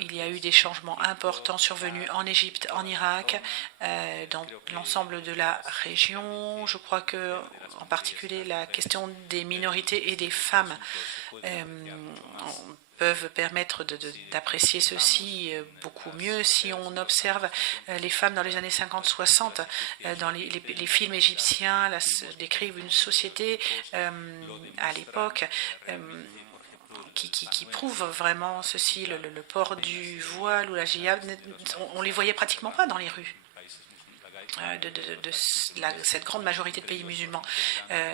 il y a eu des changements importants survenus en Égypte, en Irak, dans l'ensemble de la région. Je crois que, en particulier, la question des minorités et des femmes peuvent permettre d'apprécier ceci beaucoup mieux. Si on observe les femmes dans les années 50-60, dans les films égyptiens décrivent une société à l'époque qui prouve vraiment ceci, le port du voile ou la djihad, on ne les voyait pratiquement pas dans les rues de cette grande majorité de pays musulmans,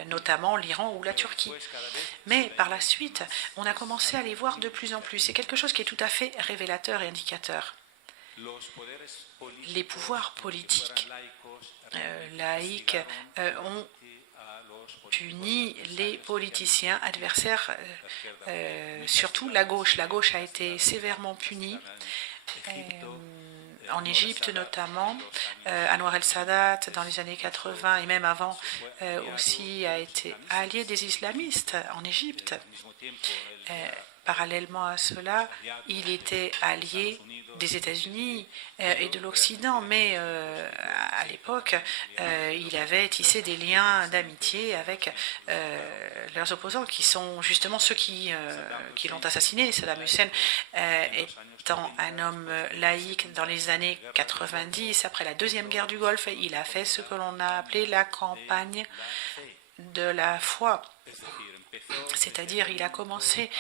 notamment l'Iran ou la Turquie. Mais par la suite, on a commencé à les voir de plus en plus. C'est quelque chose qui est tout à fait révélateur et indicateur. Les pouvoirs politiques laïcs ont puni les politiciens adversaires, surtout la gauche. La gauche a été sévèrement punie. En Égypte notamment, Anwar el-Sadat dans les années 80 et même avant aussi a été allié des islamistes en Égypte. Parallèlement à cela, il était allié des États-Unis et de l'Occident, mais à l'époque, il avait tissé des liens d'amitié avec leurs opposants, qui sont justement ceux qui l'ont assassiné. Saddam Hussein étant un homme laïque dans les années 90, après la Deuxième Guerre du Golfe, il a fait ce que l'on a appelé la campagne de la foi. C'est-à-dire, il a commencé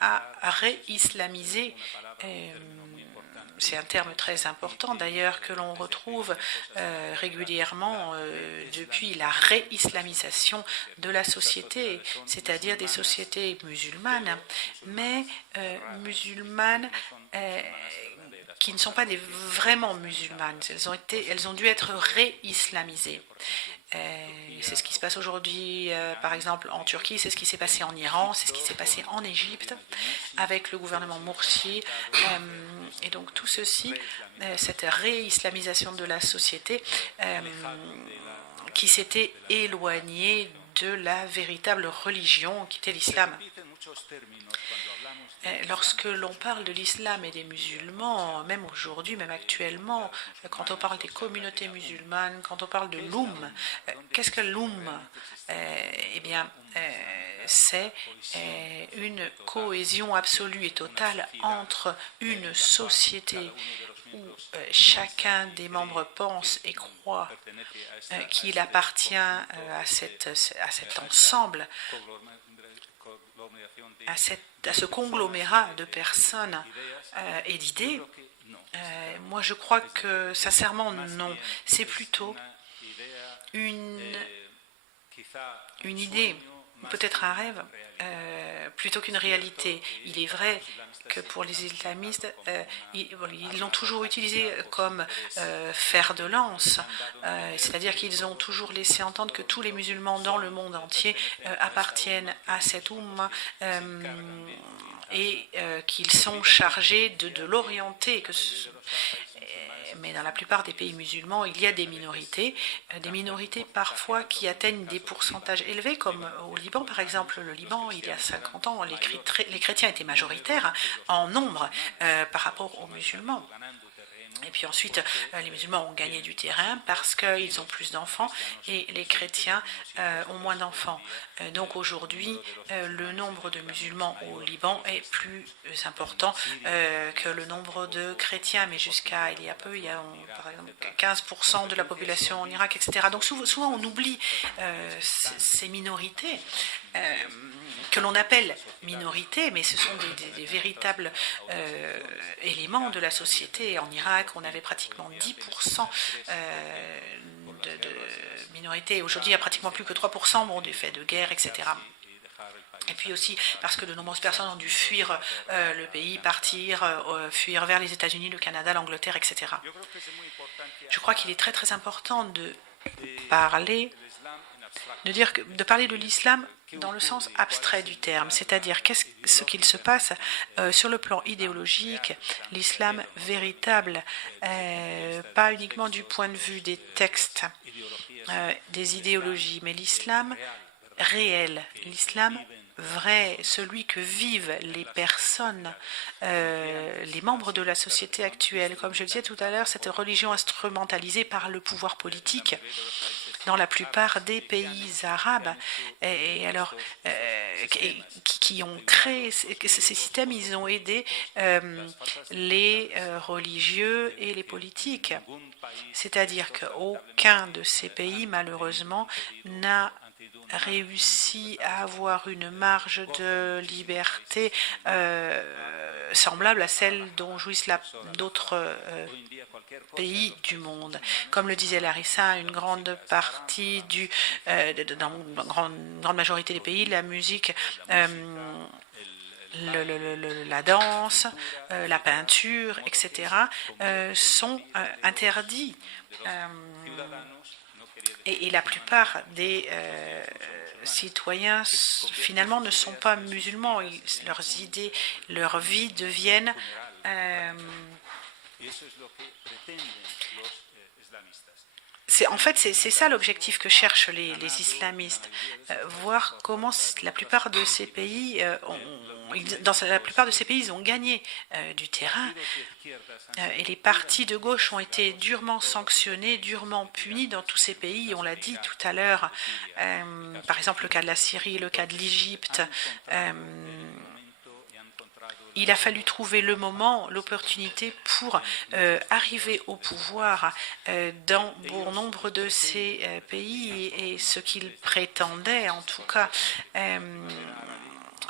à réislamiser. C'est un terme très important d'ailleurs que l'on retrouve régulièrement depuis la réislamisation de la société, c'est-à-dire des sociétés musulmanes, mais musulmanes qui ne sont pas vraiment musulmanes. Elles ont dû être réislamisées. C'est ce qui se passe aujourd'hui, par exemple, en Turquie, c'est ce qui s'est passé en Iran, c'est ce qui s'est passé en Égypte avec le gouvernement Morsi. Et donc tout ceci, cette réislamisation de la société qui s'était éloignée de la véritable religion qui était l'islam. Lorsque l'on parle de l'islam et des musulmans, même aujourd'hui, même actuellement, quand on parle des communautés musulmanes, quand on parle de l'Oum, qu'est-ce que l'Oum? Eh bien, c'est une cohésion absolue et totale entre une société où chacun des membres pense et croit qu'il appartient à cet ensemble, à ce conglomérat de personnes et d'idées. Moi, je crois que, sincèrement, non. C'est plutôt une idée, peut-être un rêve, plutôt qu'une réalité. Il est vrai que pour les islamistes, ils l'ont toujours utilisé comme fer de lance, c'est-à-dire qu'ils ont toujours laissé entendre que tous les musulmans dans le monde entier appartiennent à cette Oumma et qu'ils sont chargés de l'orienter. Mais dans la plupart des pays musulmans, il y a des minorités parfois qui atteignent des pourcentages élevés, comme au Liban par exemple. Le Liban, il y a 50 ans, les chrétiens étaient majoritaires en nombre par rapport aux musulmans. Et puis ensuite, les musulmans ont gagné du terrain parce qu'ils ont plus d'enfants et les chrétiens ont moins d'enfants. Donc aujourd'hui, le nombre de musulmans au Liban est plus important que le nombre de chrétiens. Mais jusqu'à il y a peu, il y a par exemple 15% de la population en Irak, etc. Donc souvent on oublie ces minorités que l'on appelle minorités, mais ce sont des véritables éléments de la société. En Irak, on avait pratiquement 10% de minorités. Aujourd'hui, il n'y a pratiquement plus que 3%, bon, du fait de guerre, etc. Et puis aussi parce que de nombreuses personnes ont dû fuir le pays, fuir vers les États-Unis, le Canada, l'Angleterre, etc. Je crois qu'il est très très important de parler de l'islam dans le sens abstrait du terme, c'est-à-dire ce qu'il se passe sur le plan idéologique, l'islam véritable, pas uniquement du point de vue des textes, des idéologies, mais l'islam réel, l'islam vrai, celui que vivent les personnes, les membres de la société actuelle. Comme je le disais tout à l'heure, cette religion instrumentalisée par le pouvoir politique dans la plupart des pays arabes, et alors qui ont créé ces systèmes, ils ont aidé les religieux et les politiques. C'est-à-dire qu'aucun de ces pays, malheureusement, n'a réussi à avoir une marge de liberté semblable à celle dont jouissent d'autres pays du monde. Comme le disait Larissa, une grande partie dans une grande majorité des pays, la musique, la danse, la peinture, etc., sont interdits. Et la plupart des citoyens, finalement, ne sont pas musulmans. Leurs idées, leur vie deviennent en fait, c'est ça l'objectif que cherchent les islamistes, voir comment la plupart de ces pays, dans la plupart de ces pays, ils ont gagné du terrain, et les partis de gauche ont été durement sanctionnés, durement punis dans tous ces pays. On l'a dit tout à l'heure, par exemple le cas de la Syrie, le cas de l'Égypte. Il a fallu trouver le moment, l'opportunité pour arriver au pouvoir dans bon nombre de ces pays, et ce qu'ils prétendaient, en tout cas,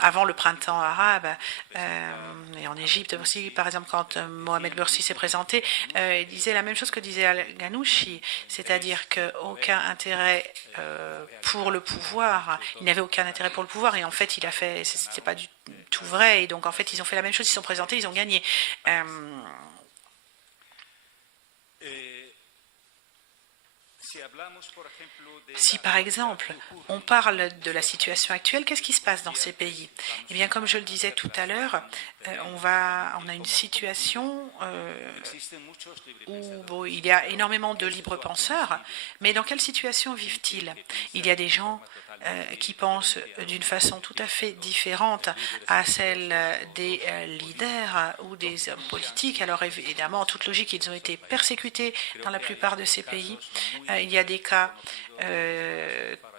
avant le printemps arabe, et en Égypte aussi, par exemple, quand Mohamed Morsi s'est présenté, il disait la même chose que disait Al-Ghanouchi, c'est-à-dire qu'aucun intérêt pour le pouvoir, il n'avait aucun intérêt pour le pouvoir, et en fait, il a fait, c'était pas du tout vrai, et donc en fait, ils ont fait la même chose, ils se sont présentés, ils ont gagné. Si par exemple on parle de la situation actuelle, qu'est-ce qui se passe dans ces pays? Eh bien, comme je le disais tout à l'heure, on a une situation où il y a énormément de libres penseurs, mais dans quelle situation vivent-ils? Il y a des gens qui pensent d'une façon tout à fait différente à celle des leaders ou des hommes politiques. Alors évidemment, en toute logique, ils ont été persécutés dans la plupart de ces pays. Il y a des cas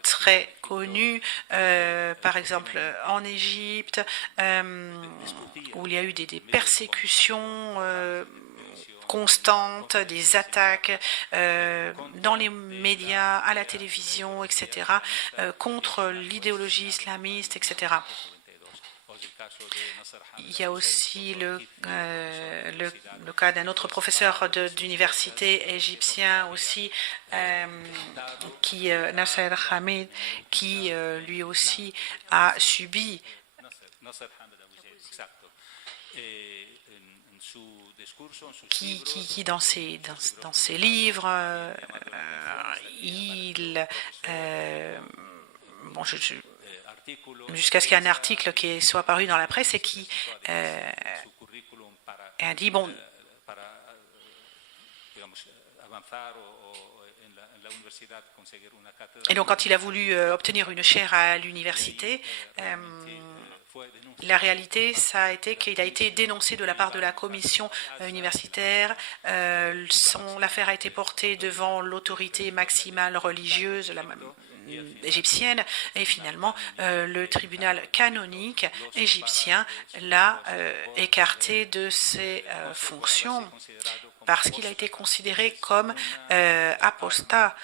très connus, par exemple en Égypte, où il y a eu des persécutions constantes, des attaques dans les médias, à la télévision, etc., contre l'idéologie islamiste, etc. Il y a aussi le cas d'un autre professeur d'université égyptien aussi, Nasser Hamid, qui lui aussi a subi qui dans ses livres, jusqu'à ce qu'il y ait un article qui soit paru dans la presse et qui a dit, bon, et donc quand il a voulu obtenir une chaire à l'université, la réalité, ça a été qu'il a été dénoncé de la part de la commission universitaire. L'affaire a été portée devant l'autorité maximale religieuse égyptienne, et finalement le tribunal canonique égyptien l'a écarté de ses fonctions parce qu'il a été considéré comme apostat.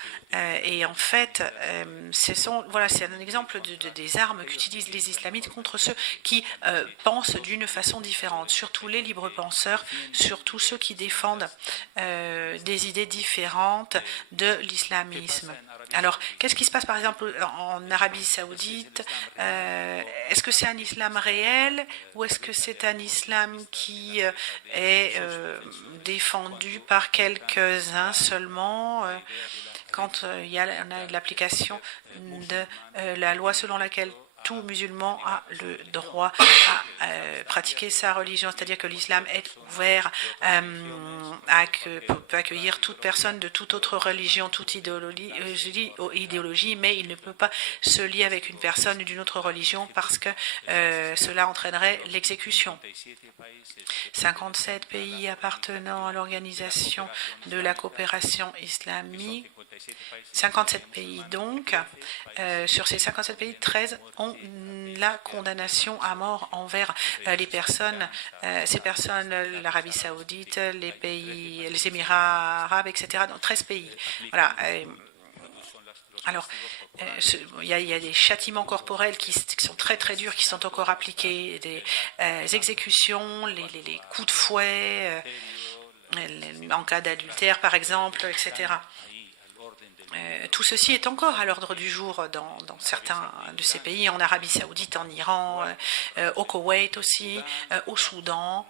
Et en fait, c'est un exemple des armes qu'utilisent les islamites contre ceux qui pensent d'une façon différente, surtout les libres penseurs, surtout ceux qui défendent des idées différentes de l'islamisme. Alors, qu'est-ce qui se passe par exemple en Arabie Saoudite? Est-ce que c'est un islam réel ou est-ce que c'est un islam qui est défendu par quelques-uns seulement quand on a l'application de la loi selon laquelle tout musulman a le droit à pratiquer sa religion, c'est-à-dire que l'islam est ouvert, peut accueillir toute personne de toute autre religion, toute idéologie, mais il ne peut pas se lier avec une personne d'une autre religion parce que cela entraînerait l'exécution. 57 pays appartenant à l'Organisation de la coopération islamique, 57 pays donc, sur ces 57 pays, 13 ont la condamnation à mort envers les personnes, ces personnes, l'Arabie Saoudite, les Émirats arabes, etc. Donc 13 pays. Voilà. Alors, il y a des châtiments corporels qui sont très très durs, qui sont encore appliqués, des exécutions, les coups de fouet, en cas d'adultère par exemple, etc. Tout ceci est encore à l'ordre du jour dans certains de ces pays, en Arabie Saoudite, en Iran, au Koweït aussi, au Soudan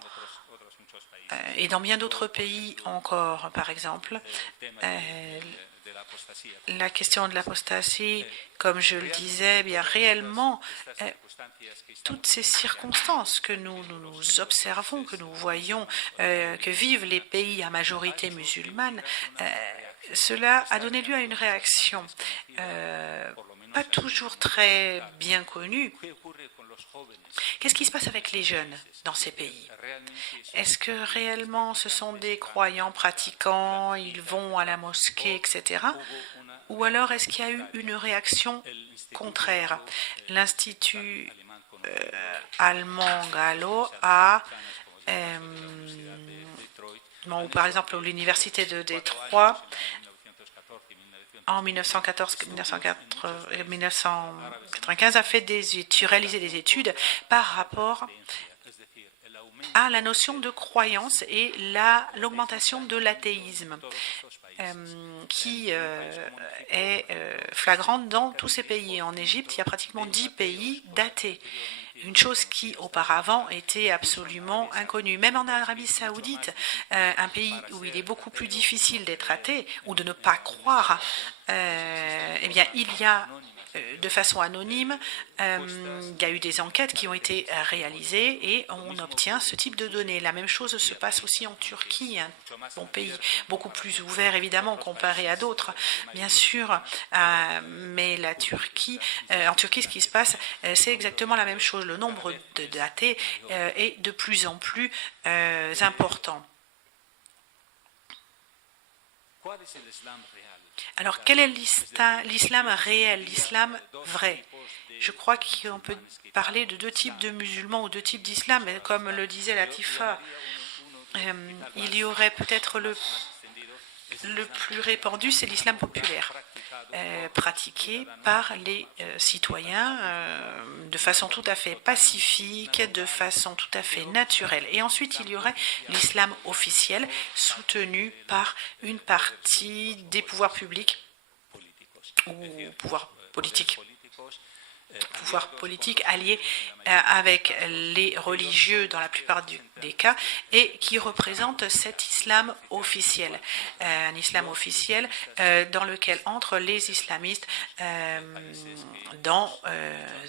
et dans bien d'autres pays encore, par exemple. La question de l'apostasie, comme je le disais, bien réellement, toutes ces circonstances que nous observons, que nous voyons, que vivent les pays à majorité musulmane, cela a donné lieu à une réaction pas toujours très bien connue. Qu'est-ce qui se passe avec les jeunes dans ces pays? Est-ce que réellement ce sont des croyants pratiquants, ils vont à la mosquée, etc. Ou alors est-ce qu'il y a eu une réaction contraire? L'Institut allemand Gallo a, ou par exemple l'Université de Détroit, en 1995 a réalisé des études par rapport à la notion de croyance et l'augmentation de l'athéisme qui est flagrante dans tous ces pays. En Égypte, il y a pratiquement 10 pays d'athées. Une chose qui auparavant était absolument inconnue. Même en Arabie Saoudite, un pays où il est beaucoup plus difficile d'être athée ou de ne pas croire, eh bien, il y a de façon anonyme, il y a eu des enquêtes qui ont été réalisées et on obtient ce type de données. La même chose se passe aussi en Turquie, un bon pays beaucoup plus ouvert évidemment comparé à d'autres, bien sûr, mais en Turquie, ce qui se passe, c'est exactement la même chose. Le nombre d'athées est de plus en plus important. Alors, quel est l'islam réel, l'islam vrai? Je crois qu'on peut parler de deux types de musulmans ou deux types d'islam, comme le disait Latifa. Il y aurait peut-être le plus répandu, c'est l'islam populaire, pratiqué par les citoyens de façon tout à fait pacifique, de façon tout à fait naturelle. Et ensuite, il y aurait l'islam officiel, soutenu par une partie des pouvoirs publics ou pouvoirs politiques alliés avec les religieux dans la plupart des cas et qui représente cet islam officiel. Un islam officiel dans lequel entrent les islamistes dans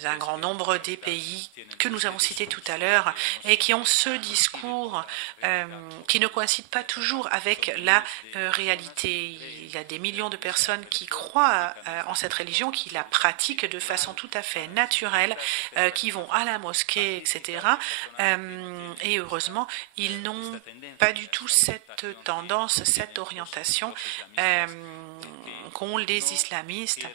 un grand nombre des pays que nous avons cités tout à l'heure et qui ont ce discours qui ne coïncide pas toujours avec la réalité. Il y a des millions de personnes qui croient en cette religion, qui la pratiquent de façon tout à fait naturelle, qui vont à la mosquée, etc. Et heureusement, ils n'ont pas du tout cette tendance, cette orientation qu'ont les islamistes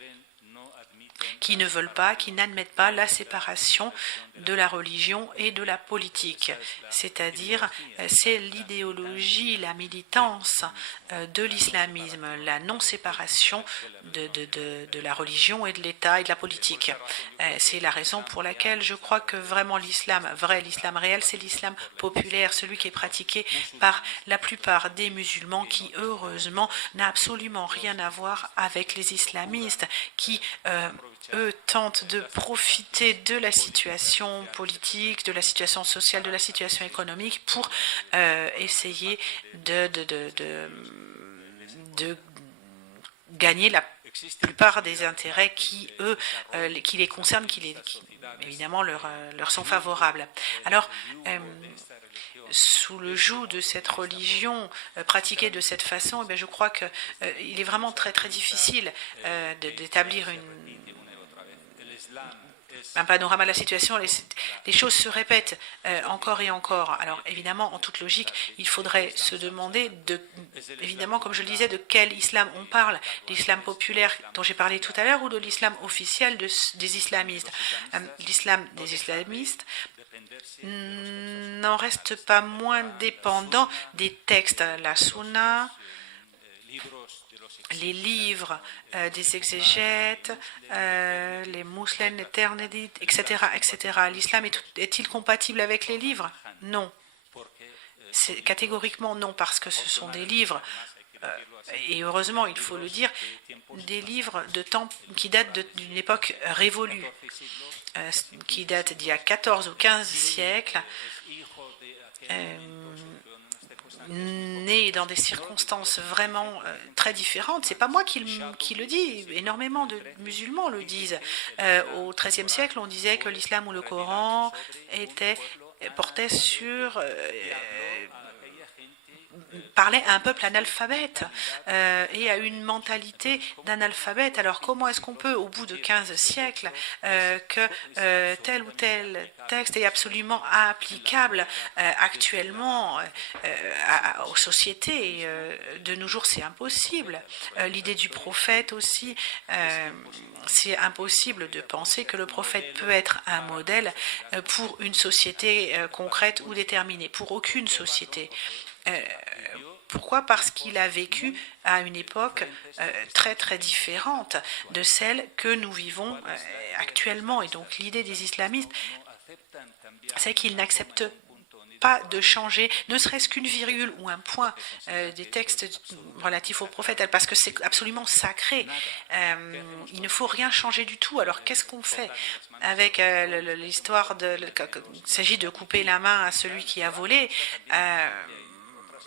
qui ne veulent pas, qui n'admettent pas la séparation de la religion et de la politique. C'est-à-dire, c'est l'idéologie, la militance de l'islamisme, la non-séparation de la religion et de l'État et de la politique. C'est la raison pour laquelle je crois que vraiment l'islam vrai, l'islam réel, c'est l'islam populaire, celui qui est pratiqué par la plupart des musulmans qui, heureusement, n'a absolument rien à voir avec les islamistes qui eux tentent de profiter de la situation politique, de la situation sociale, de la situation économique pour essayer de gagner la plupart des intérêts qui, eux, qui les concernent, évidemment, leur sont favorables. Alors, sous le joug de cette religion pratiquée de cette façon, je crois qu'il est vraiment très très difficile d'établir un panorama de la situation. Les choses se répètent encore et encore. Alors évidemment, en toute logique, il faudrait se demander, évidemment, comme je le disais, de quel islam on parle. L'islam populaire dont j'ai parlé tout à l'heure ou de l'islam officiel des islamistes. L'islam des islamistes n'en reste pas moins dépendant des textes, la sunna, les livres des exégètes, les musulmans, les ternédites, etc., etc. L'islam est-il compatible avec les livres? Non. Catégoriquement non, parce que ce sont des livres, et heureusement, il faut le dire, des livres de temps qui datent d'une époque révolue, qui date d'il y a 14 ou 15 siècles, né dans des circonstances vraiment très différentes. C'est pas moi qui le dis, énormément de musulmans le disent. Au XIIIe siècle, on disait que l'islam ou le Coran portait sur parlait à un peuple analphabète et à une mentalité d'analphabète. Alors comment est-ce qu'on peut, au bout de 15 siècles, que tel ou tel texte est absolument applicable actuellement aux sociétés? De nos jours, c'est impossible. L'idée du prophète aussi, c'est impossible de penser que le prophète peut être un modèle pour une société concrète ou déterminée, pour aucune société. Pourquoi? Parce qu'il a vécu à une époque très très différente de celle que nous vivons actuellement. Et donc l'idée des islamistes, c'est qu'ils n'acceptent pas de changer, ne serait-ce qu'une virgule ou un point des textes relatifs au prophète, parce que c'est absolument sacré. Il ne faut rien changer du tout. Alors qu'est-ce qu'on fait avec l'histoire il s'agit de couper la main à celui qui a volé?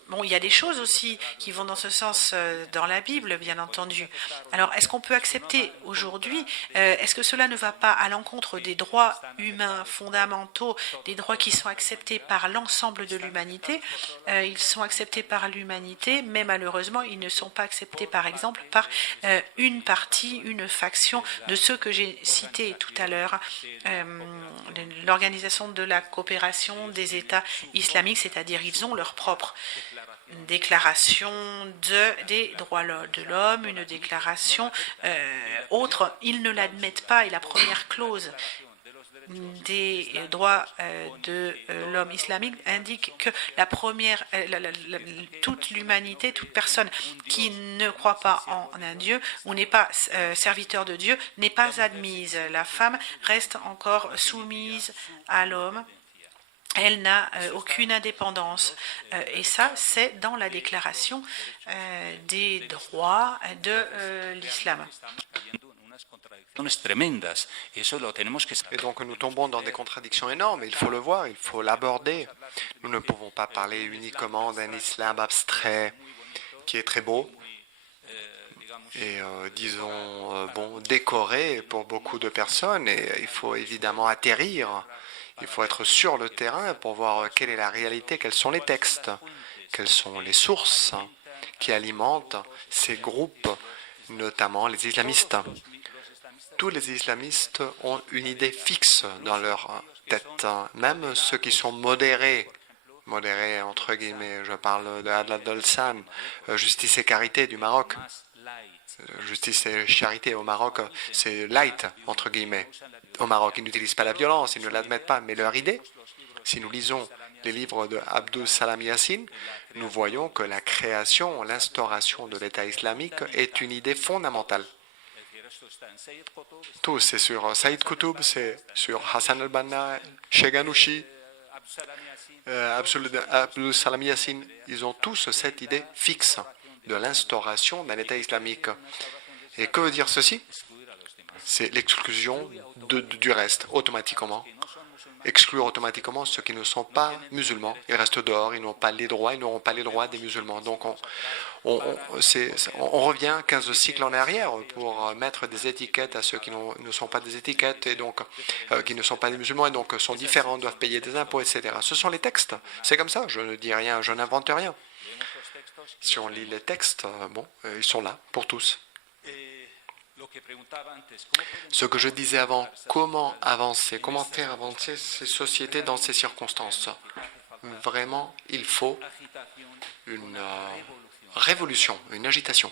Bon, il y a des choses aussi qui vont dans ce sens dans la Bible, bien entendu. Alors, est-ce qu'on peut accepter aujourd'hui, est-ce que cela ne va pas à l'encontre des droits humains fondamentaux, des droits qui sont acceptés par l'ensemble de l'humanité? Ils sont acceptés par l'humanité, mais malheureusement, ils ne sont pas acceptés, par exemple, par une partie, une faction de ceux que j'ai cités tout à l'heure, l'Organisation de la coopération des États islamiques, c'est-à-dire ils ont leur propre déclaration des droits de l'homme, une déclaration autre, ils ne l'admettent pas, et la première clause des droits de l'homme islamique indique que toute l'humanité, toute personne qui ne croit pas en un Dieu ou n'est pas serviteur de Dieu n'est pas admise. La femme reste encore soumise à l'homme. Elle n'a aucune indépendance. Et ça, c'est dans la déclaration des droits de l'islam. Et donc nous tombons dans des contradictions énormes, il faut le voir, il faut l'aborder. Nous ne pouvons pas parler uniquement d'un islam abstrait qui est très beau et disons décoré pour beaucoup de personnes, et il faut évidemment atterrir. Il faut être sur le terrain pour voir quelle est la réalité, quels sont les textes, quelles sont les sources qui alimentent ces groupes, notamment les islamistes. Tous les islamistes ont une idée fixe dans leur tête, même ceux qui sont modérés entre guillemets. Je parle de Adel Dolsan, Justice et Charité du Maroc. Justice et Charité au Maroc, c'est light, entre guillemets. Au Maroc, ils n'utilisent pas la violence, ils ne l'admettent pas, mais leur idée, si nous lisons les livres de Abdus Salam Yassine, nous voyons que la création, l'instauration de l'État islamique est une idée fondamentale. Tout, c'est sur Saïd Qutb, c'est sur Hassan al-Banna, Sheghanouchi, Abdus Salam Yassine, ils ont tous cette idée fixe de l'instauration d'un État islamique. Et que veut dire ceci? C'est l'exclusion du reste, automatiquement. exclure automatiquement ceux qui ne sont pas musulmans. Ils restent dehors, ils n'ont pas les droits, ils n'auront pas les droits des musulmans. Donc on revient 15 cycles en arrière pour mettre des étiquettes à ceux qui ne sont pas des étiquettes et donc qui ne sont pas des musulmans et donc sont différents, doivent payer des impôts, etc. Ce sont les textes. C'est comme ça, je ne dis rien, je n'invente rien. Si on lit les textes, ils sont là pour tous. Ce que je disais avant, comment avancer, comment faire avancer ces sociétés dans ces circonstances? Vraiment, il faut une révolution, une agitation.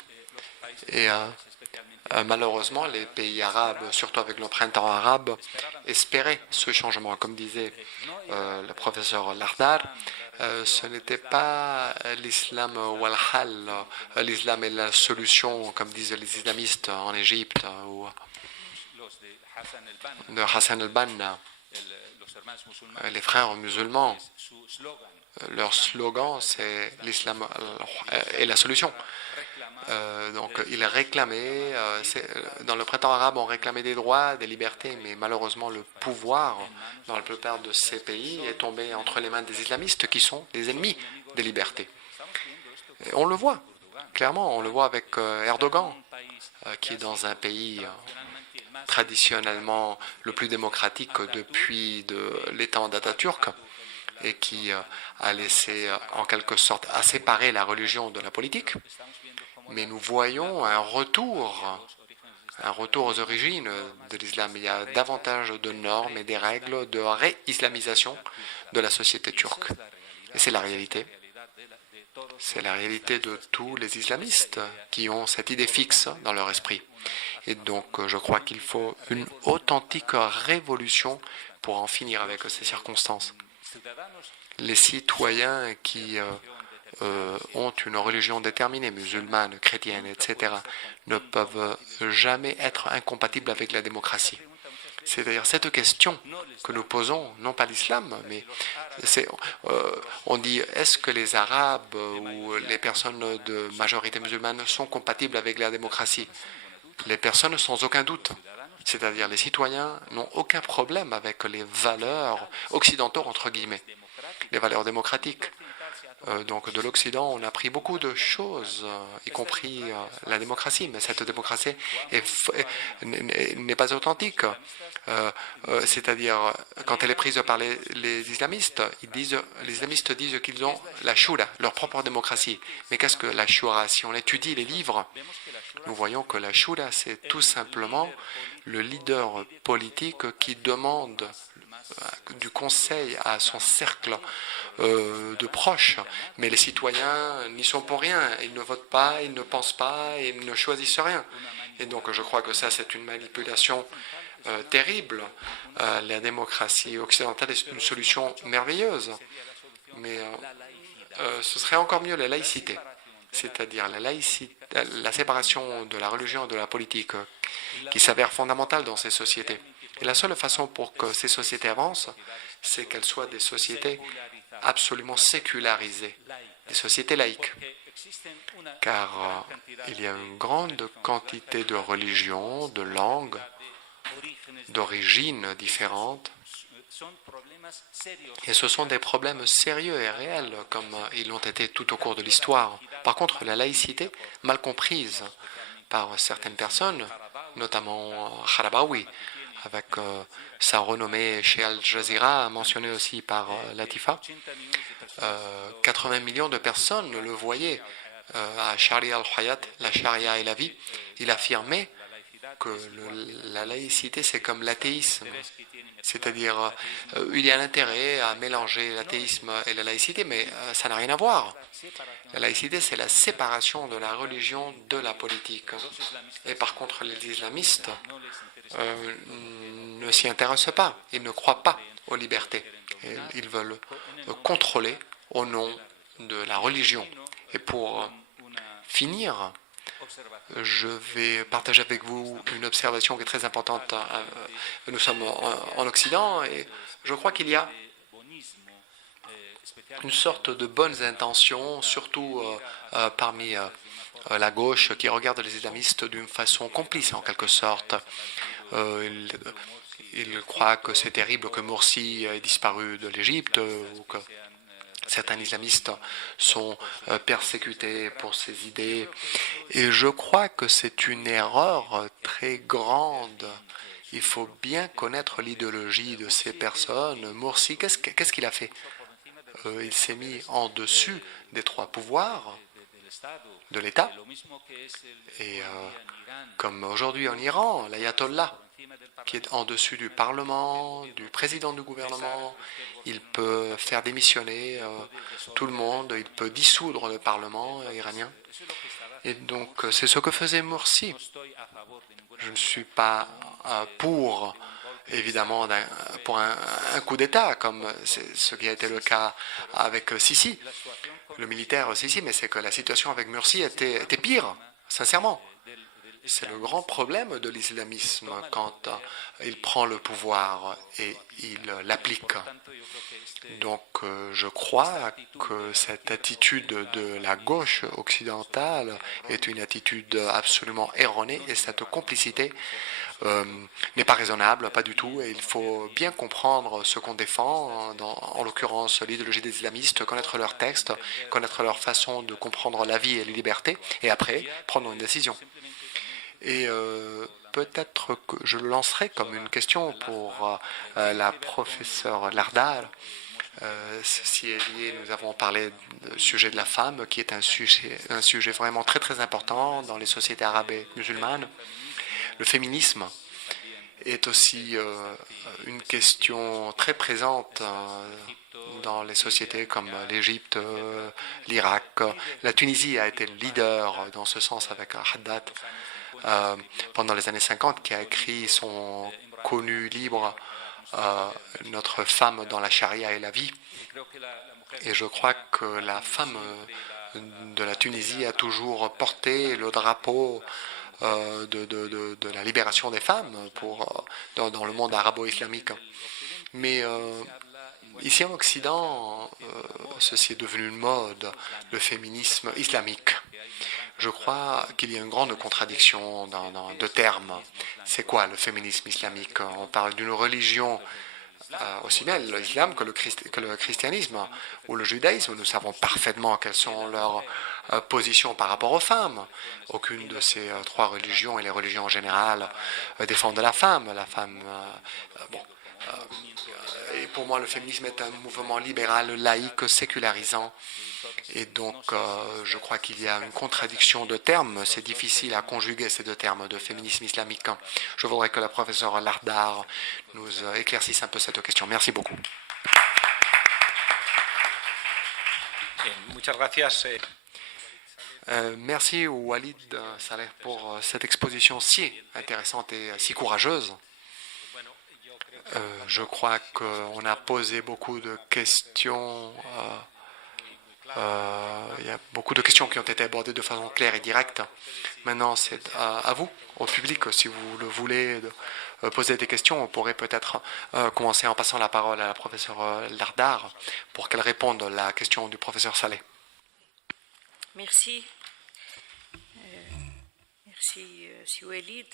Et malheureusement, les pays arabes, surtout avec le printemps arabe, espéraient ce changement. Comme disait le professeur Lardar, ce n'était pas l'islam walhal, l'islam est la solution, comme disent les islamistes en Égypte, ou de Hassan al-Banna, les frères musulmans. Leur slogan, c'est l'islam est la solution. Donc, ils réclamaient, dans le printemps arabe, on réclamait des droits, des libertés, mais malheureusement, le pouvoir dans la plupart de ces pays est tombé entre les mains des islamistes qui sont les ennemis des libertés. Et on le voit, clairement, on le voit avec Erdogan, qui est dans un pays traditionnellement le plus démocratique depuis les temps d'Atatürk, et qui a laissé en quelque sorte à séparer la religion de la politique. Mais nous voyons un retour aux origines de l'islam. Il y a davantage de normes et des règles de réislamisation de la société turque. Et c'est la réalité. C'est la réalité de tous les islamistes qui ont cette idée fixe dans leur esprit. Et donc, je crois qu'il faut une authentique révolution pour en finir avec ces circonstances. Les citoyens qui ont une religion déterminée, musulmane, chrétienne, etc., ne peuvent jamais être incompatibles avec la démocratie. C'est d'ailleurs cette question que nous posons, non pas l'islam, mais on dit est-ce que les Arabes ou les personnes de majorité musulmane sont compatibles avec la démocratie? Les personnes sans aucun doute. C'est-à-dire les citoyens n'ont aucun problème avec les valeurs occidentaux, entre guillemets, les valeurs démocratiques. Donc de l'Occident, on a appris beaucoup de choses, y compris la démocratie, mais cette démocratie n'est pas authentique. C'est-à-dire, quand elle est prise par les islamistes, les islamistes disent qu'ils ont la shura, leur propre démocratie. Mais qu'est-ce que la shura? Si on étudie les livres, nous voyons que la shura, c'est tout simplement le leader politique qui demande du conseil à son cercle de proches, mais les citoyens n'y sont pour rien, ils ne votent pas, ils ne pensent pas, ils ne choisissent rien. Et donc je crois que ça c'est une manipulation terrible. La démocratie occidentale est une solution merveilleuse, mais ce serait encore mieux la laïcité, c'est-à-dire la séparation de la religion et de la politique qui s'avère fondamentale dans ces sociétés. Et la seule façon pour que ces sociétés avancent, c'est qu'elles soient des sociétés absolument sécularisées, des sociétés laïques. Car il y a une grande quantité de religions, de langues, d'origines différentes. Et ce sont des problèmes sérieux et réels, comme ils l'ont été tout au cours de l'histoire. Par contre, la laïcité, mal comprise par certaines personnes, notamment Kharabaoui, avec sa renommée chez Al Jazeera, mentionnée aussi par Latifa. 80 millions de personnes le voyaient à Sharia al-Hayat, la charia et la vie. Il affirmait que la laïcité, c'est comme l'athéisme. C'est-à-dire, il y a l'intérêt à mélanger l'athéisme et la laïcité, mais ça n'a rien à voir. La laïcité, c'est la séparation de la religion de la politique. Et par contre, les islamistes ne s'y intéressent pas. Ils ne croient pas aux libertés. Et ils veulent contrôler au nom de la religion. Et pour finir, je vais partager avec vous une observation qui est très importante. Nous sommes en Occident et je crois qu'il y a une sorte de bonnes intentions, surtout parmi la gauche qui regarde les islamistes d'une façon complice en quelque sorte. Ils croient que c'est terrible que Morsi ait disparu de l'Égypte ou que certains islamistes sont persécutés pour ses idées. Et je crois que c'est une erreur très grande. Il faut bien connaître l'idéologie de ces personnes. Morsi, qu'est-ce qu'il a fait? Il s'est mis en dessus des trois pouvoirs de l'État. Et comme aujourd'hui en Iran, l'ayatollah, qui est en dessus du Parlement, du président du gouvernement, il peut faire démissionner tout le monde, il peut dissoudre le Parlement iranien. Et donc, c'est ce que faisait Morsi. Je ne suis pas pour, évidemment, pour un coup d'État, comme c'est ce qui a été le cas avec Sisi, le militaire Sisi, mais c'est que la situation avec Morsi était pire, sincèrement. C'est le grand problème de l'islamisme quand il prend le pouvoir et il l'applique. Donc je crois que cette attitude de la gauche occidentale est une attitude absolument erronée et cette complicité n'est pas raisonnable, pas du tout. Et il faut bien comprendre ce qu'on défend, en l'occurrence l'idéologie des islamistes, connaître leurs textes, connaître leur façon de comprendre la vie et les libertés, et après prendre une décision. Et peut-être que je le lancerai comme une question pour la professeure Lardal. Ceci est lié, nous avons parlé du sujet de la femme, qui est un sujet vraiment très très important dans les sociétés arabes et musulmanes. Le féminisme est aussi une question très présente dans les sociétés comme l'Égypte, l'Irak. La Tunisie a été le leader dans ce sens avec Haddad pendant les années 50, qui a écrit son connu livre Notre femme dans la charia et la vie. Et je crois que la femme de la Tunisie a toujours porté le drapeau de la libération des femmes dans le monde arabo-islamique. Mais ici en Occident, ceci est devenu une mode, le féminisme islamique. Je crois qu'il y a une grande contradiction de termes. C'est quoi le féminisme islamique? On parle d'une religion, aussi bien l'islam que le christianisme ou le judaïsme. Nous savons parfaitement quelles sont leurs positions par rapport aux femmes. Aucune de ces trois religions et les religions en général défendent la femme. Et pour moi, le féminisme est un mouvement libéral, laïque, sécularisant. Et donc, je crois qu'il y a une contradiction de termes. C'est difficile à conjuguer ces deux termes de féminisme islamique. Je voudrais que la professeure Lardar nous éclaircisse un peu cette question. Merci beaucoup. Merci Walid Saleh pour cette exposition si intéressante et si courageuse. Je crois qu'on a posé beaucoup de questions. Il y a beaucoup de questions qui ont été abordées de façon claire et directe. Maintenant, c'est à vous, au public, si vous le voulez, de poser des questions. On pourrait peut-être commencer en passant la parole à la professeure Lardar pour qu'elle réponde à la question du professeur Saleh. Merci. Merci, Walid.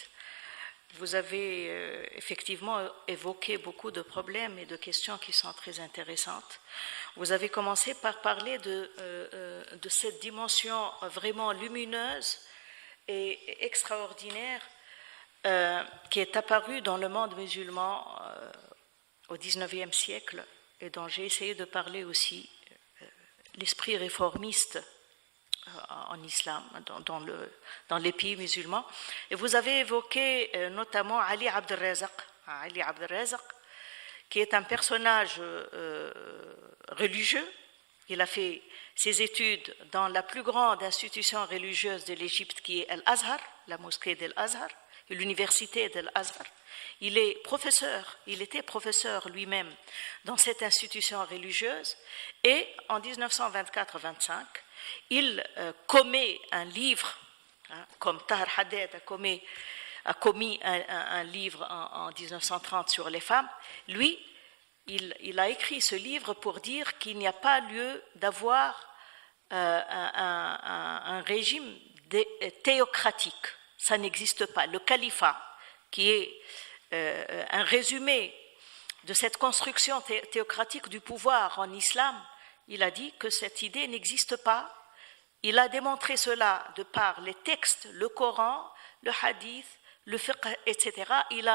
Vous avez effectivement évoqué beaucoup de problèmes et de questions qui sont très intéressantes. Vous avez commencé par parler de cette dimension vraiment lumineuse et extraordinaire qui est apparue dans le monde musulman au XIXe siècle et dont j'ai essayé de parler aussi, l'esprit réformiste en islam, dans les pays musulmans. Et vous avez évoqué notamment Ali Abd al-Razaq, qui est un personnage religieux. Il a fait ses études dans la plus grande institution religieuse de l'Égypte, qui est Al-Azhar, la mosquée d'Al-Azhar, et l'université d'Al-Azhar. Il était professeur lui-même dans cette institution religieuse, et en 1924-25, il commet un livre, comme Tahar Haddad a commis un livre en 1930 sur les femmes. Lui il a écrit ce livre pour dire qu'il n'y a pas lieu d'avoir un régime théocratique. Ça n'existe pas. Le califat, qui est un résumé de cette construction théocratique du pouvoir en islam, il a dit que cette idée n'existe pas. Il a démontré cela de par les textes, le Coran, le hadith, le fiqh, etc. Il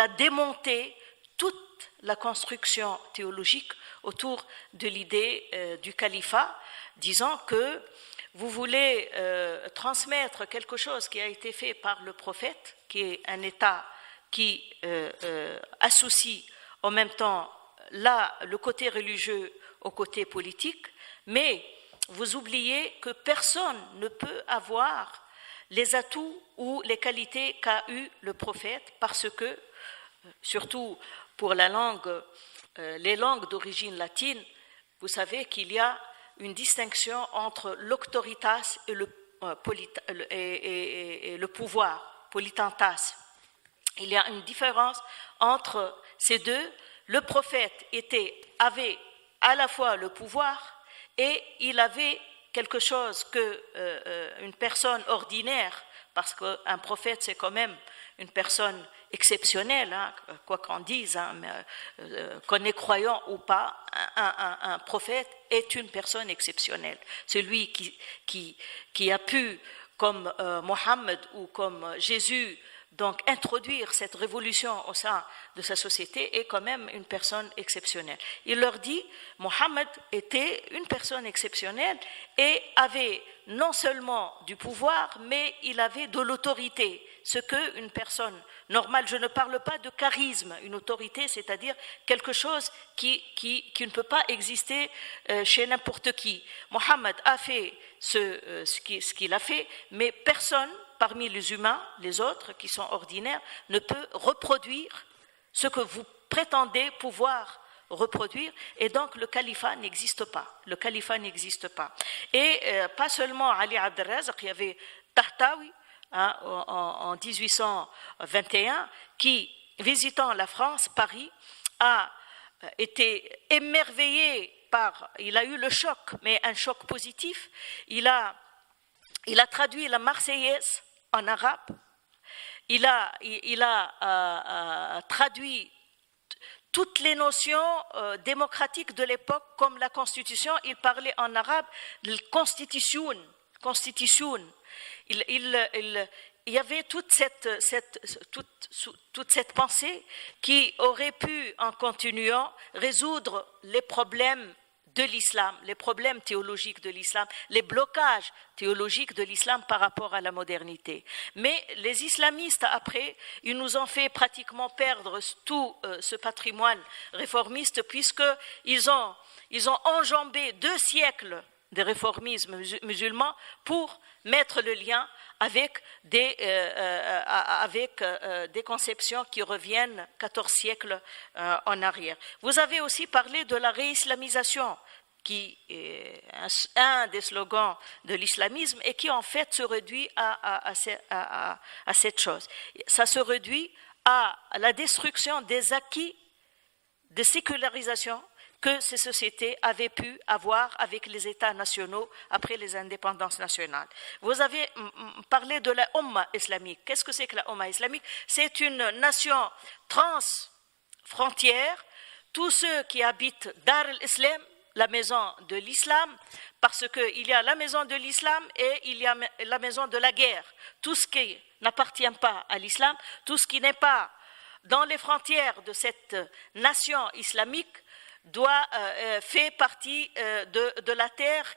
a démonté toute la construction théologique autour de l'idée du califat, disant que vous voulez transmettre quelque chose qui a été fait par le prophète, qui est un État qui associe en même temps le côté religieux au côté politique, mais vous oubliez que personne ne peut avoir les atouts ou les qualités qu'a eu le prophète, parce que, surtout pour les langues d'origine latine, vous savez qu'il y a une distinction entre l'auctoritas et le pouvoir, politentas. Il y a une différence entre ces deux. Le prophète avait à la fois le pouvoir et il avait quelque chose qu'une personne ordinaire, parce qu'un prophète c'est quand même une personne exceptionnelle, hein, quoi qu'on dise, hein, qu'on est croyant ou pas, un prophète est une personne exceptionnelle. Celui qui a pu, comme Mohammed ou comme Jésus, donc introduire cette révolution au sein de sa société, est quand même une personne exceptionnelle. Il leur dit, Mohammed était une personne exceptionnelle et avait non seulement du pouvoir, mais il avait de l'autorité, ce qu'une personne normale, je ne parle pas de charisme, une autorité, c'est-à-dire quelque chose qui ne peut pas exister chez n'importe qui. Mohammed a fait ce qu'il a fait, mais personne parmi les humains, les autres qui sont ordinaires, ne peut reproduire ce que vous prétendez pouvoir reproduire, et donc le califat n'existe pas. Le califat n'existe pas. Et pas seulement Ali Abd al-Razak, il y avait Tahtawi hein, en 1821 qui, visitant la France, Paris, a été émerveillé il a eu le choc, mais un choc positif. Il a traduit la Marseillaise en arabe. Il a traduit toutes les notions démocratiques de l'époque, comme la Constitution. Il parlait en arabe de Constitution. Il y avait toute cette pensée qui aurait pu, en continuant, résoudre les problèmes de l'islam, les problèmes théologiques de l'islam, les blocages théologiques de l'islam par rapport à la modernité. Mais les islamistes, après, ils nous ont fait pratiquement perdre tout ce patrimoine réformiste, puisqu'ils ont enjambé 2 siècles de réformisme musulman pour mettre le lien avec des conceptions qui reviennent 14 siècles en arrière. Vous avez aussi parlé de la réislamisation, qui est un des slogans de l'islamisme et qui en fait se réduit à cette chose. Ça se réduit à la destruction des acquis de sécularisation que ces sociétés avaient pu avoir avec les États nationaux après les indépendances nationales. Vous avez parlé de la Ummah islamique. Qu'est-ce que c'est que la Ummah islamique? C'est une nation transfrontière. Tous ceux qui habitent Dar al-Islam, la maison de l'islam, parce qu'il y a la maison de l'islam et il y a la maison de la guerre. Tout ce qui n'appartient pas à l'islam, tout ce qui n'est pas dans les frontières de cette nation islamique, fait partie de la terre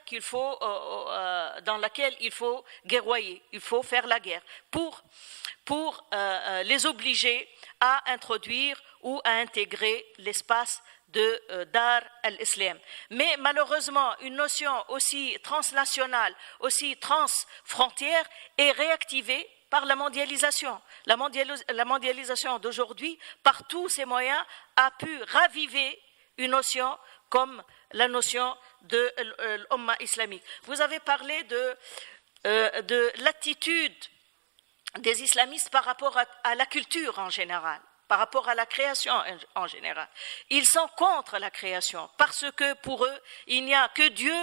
dans laquelle il faut guerroyer, il faut faire la guerre pour les obliger à introduire ou à intégrer l'espace de Dar al-Islam. Mais malheureusement, une notion aussi transnationale, aussi transfrontière est réactivée par la mondialisation. La mondialisation d'aujourd'hui, par tous ses moyens, a pu raviver une notion comme la notion de l'Ummah islamique. Vous avez parlé de l'attitude des islamistes par rapport à la culture en général. par rapport à la création en général. Ils sont contre la création parce que pour eux, il n'y a que Dieu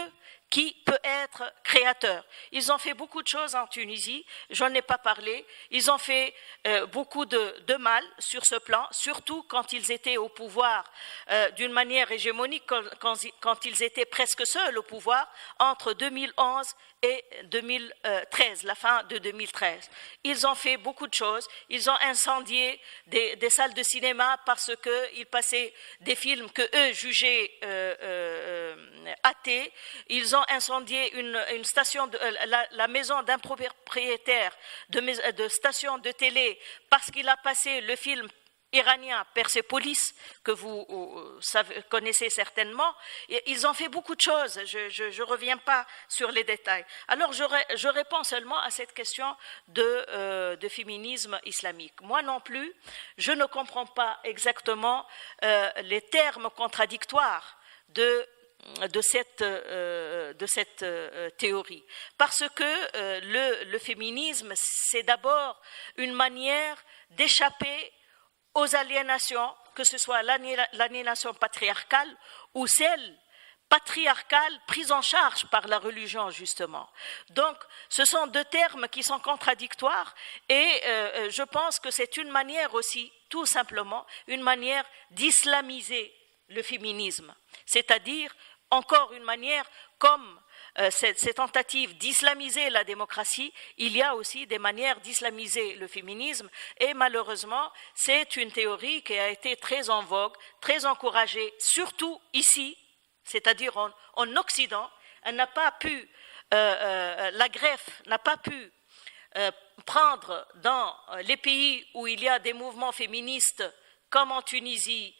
qui peut être créateur. Ils ont fait beaucoup de choses en Tunisie, j'en ai pas parlé, ils ont fait beaucoup de mal sur ce plan, surtout quand ils étaient au pouvoir d'une manière hégémonique, quand ils étaient presque seuls au pouvoir, entre 2011 et 2013, la fin de 2013. Ils ont fait beaucoup de choses, ils ont incendié des salles de cinéma parce qu'ils passaient des films que eux jugeaient athées. Ils ont incendié une station, la maison d'un propriétaire de station de télé parce qu'il a passé le film iranien Persepolis, que vous connaissez certainement. Et ils ont fait beaucoup de choses, je ne reviens pas sur les détails. Alors je réponds seulement à cette question de féminisme islamique. Moi non plus, je ne comprends pas exactement les termes contradictoires de cette théorie. Parce que le féminisme, c'est d'abord une manière d'échapper aux aliénations, que ce soit l'aliénation patriarcale ou celle patriarcale prise en charge par la religion, justement. Donc, ce sont deux termes qui sont contradictoires et je pense que c'est une manière aussi, tout simplement, une manière d'islamiser le féminisme, c'est-à-dire encore une manière comme ces tentatives d'islamiser la démocratie, il y a aussi des manières d'islamiser le féminisme et malheureusement, c'est une théorie qui a été très en vogue, très encouragée, surtout ici, c'est-à-dire en Occident. Elle n'a pas pu, la greffe n'a pas pu prendre dans les pays où il y a des mouvements féministes comme en Tunisie,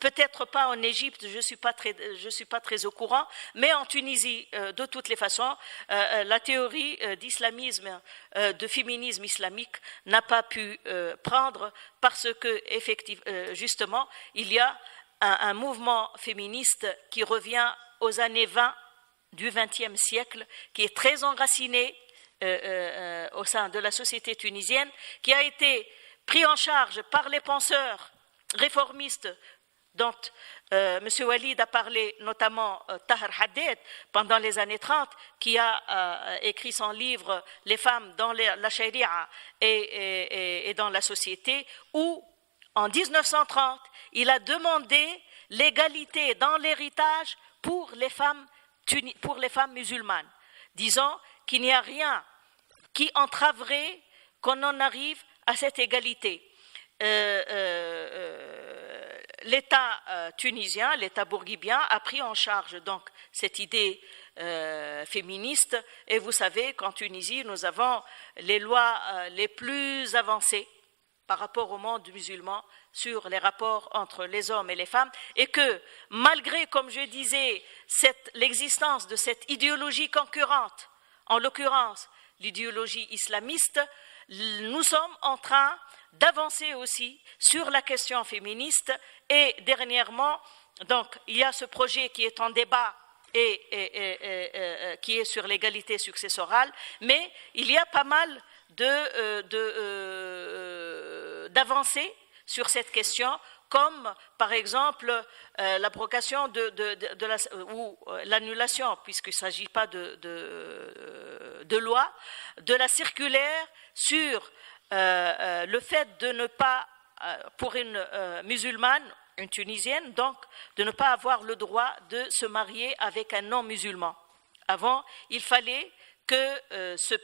peut-être pas en Égypte, je ne suis pas très au courant, mais en Tunisie, de toutes les façons, la théorie d'islamisme, de féminisme islamique n'a pas pu prendre parce que, justement, il y a un mouvement féministe qui revient aux années 20 du XXe siècle, qui est très enraciné au sein de la société tunisienne, qui a été pris en charge par les penseurs réformistes dont M. Walid a parlé, notamment Tahar Haddad, pendant les années 30, qui a écrit son livre « Les femmes dans la charia et dans la société », où, en 1930, il a demandé l'égalité dans l'héritage pour les femmes musulmanes, disant qu'il n'y a rien qui entraverait qu'on en arrive à cette égalité. L'État tunisien, l'État bourguibien a pris en charge donc cette idée féministe et vous savez qu'en Tunisie nous avons les lois les plus avancées par rapport au monde musulman sur les rapports entre les hommes et les femmes et que malgré, comme je disais, l'existence de cette idéologie concurrente, en l'occurrence l'idéologie islamiste, nous sommes en train d'avancer aussi sur la question féministe et dernièrement, donc, il y a ce projet qui est en débat et qui est sur l'égalité successorale, mais il y a pas mal d'avancées sur cette question, comme par exemple l'abrogation ou l'annulation, puisqu'il ne s'agit pas de loi, de la circulaire sur le fait de ne pas, pour une musulmane, une tunisienne, donc, de ne pas avoir le droit de se marier avec un non-musulman. Avant, il fallait que ce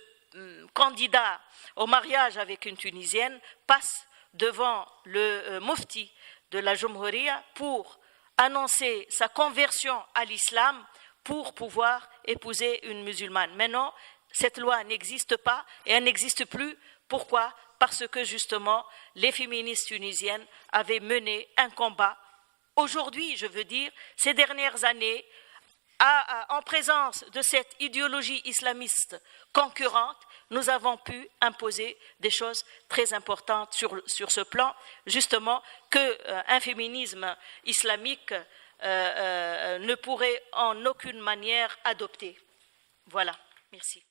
candidat au mariage avec une tunisienne passe devant le mufti de la Jumhuriya pour annoncer sa conversion à l'islam pour pouvoir épouser une musulmane. Maintenant, cette loi n'existe pas et elle n'existe plus. Pourquoi ? Parce que justement, les féministes tunisiennes avaient mené un combat. Aujourd'hui, je veux dire, ces dernières années, en présence de cette idéologie islamiste concurrente, nous avons pu imposer des choses très importantes sur ce plan, justement, qu'un féminisme islamique ne pourrait en aucune manière adopter. Voilà, merci.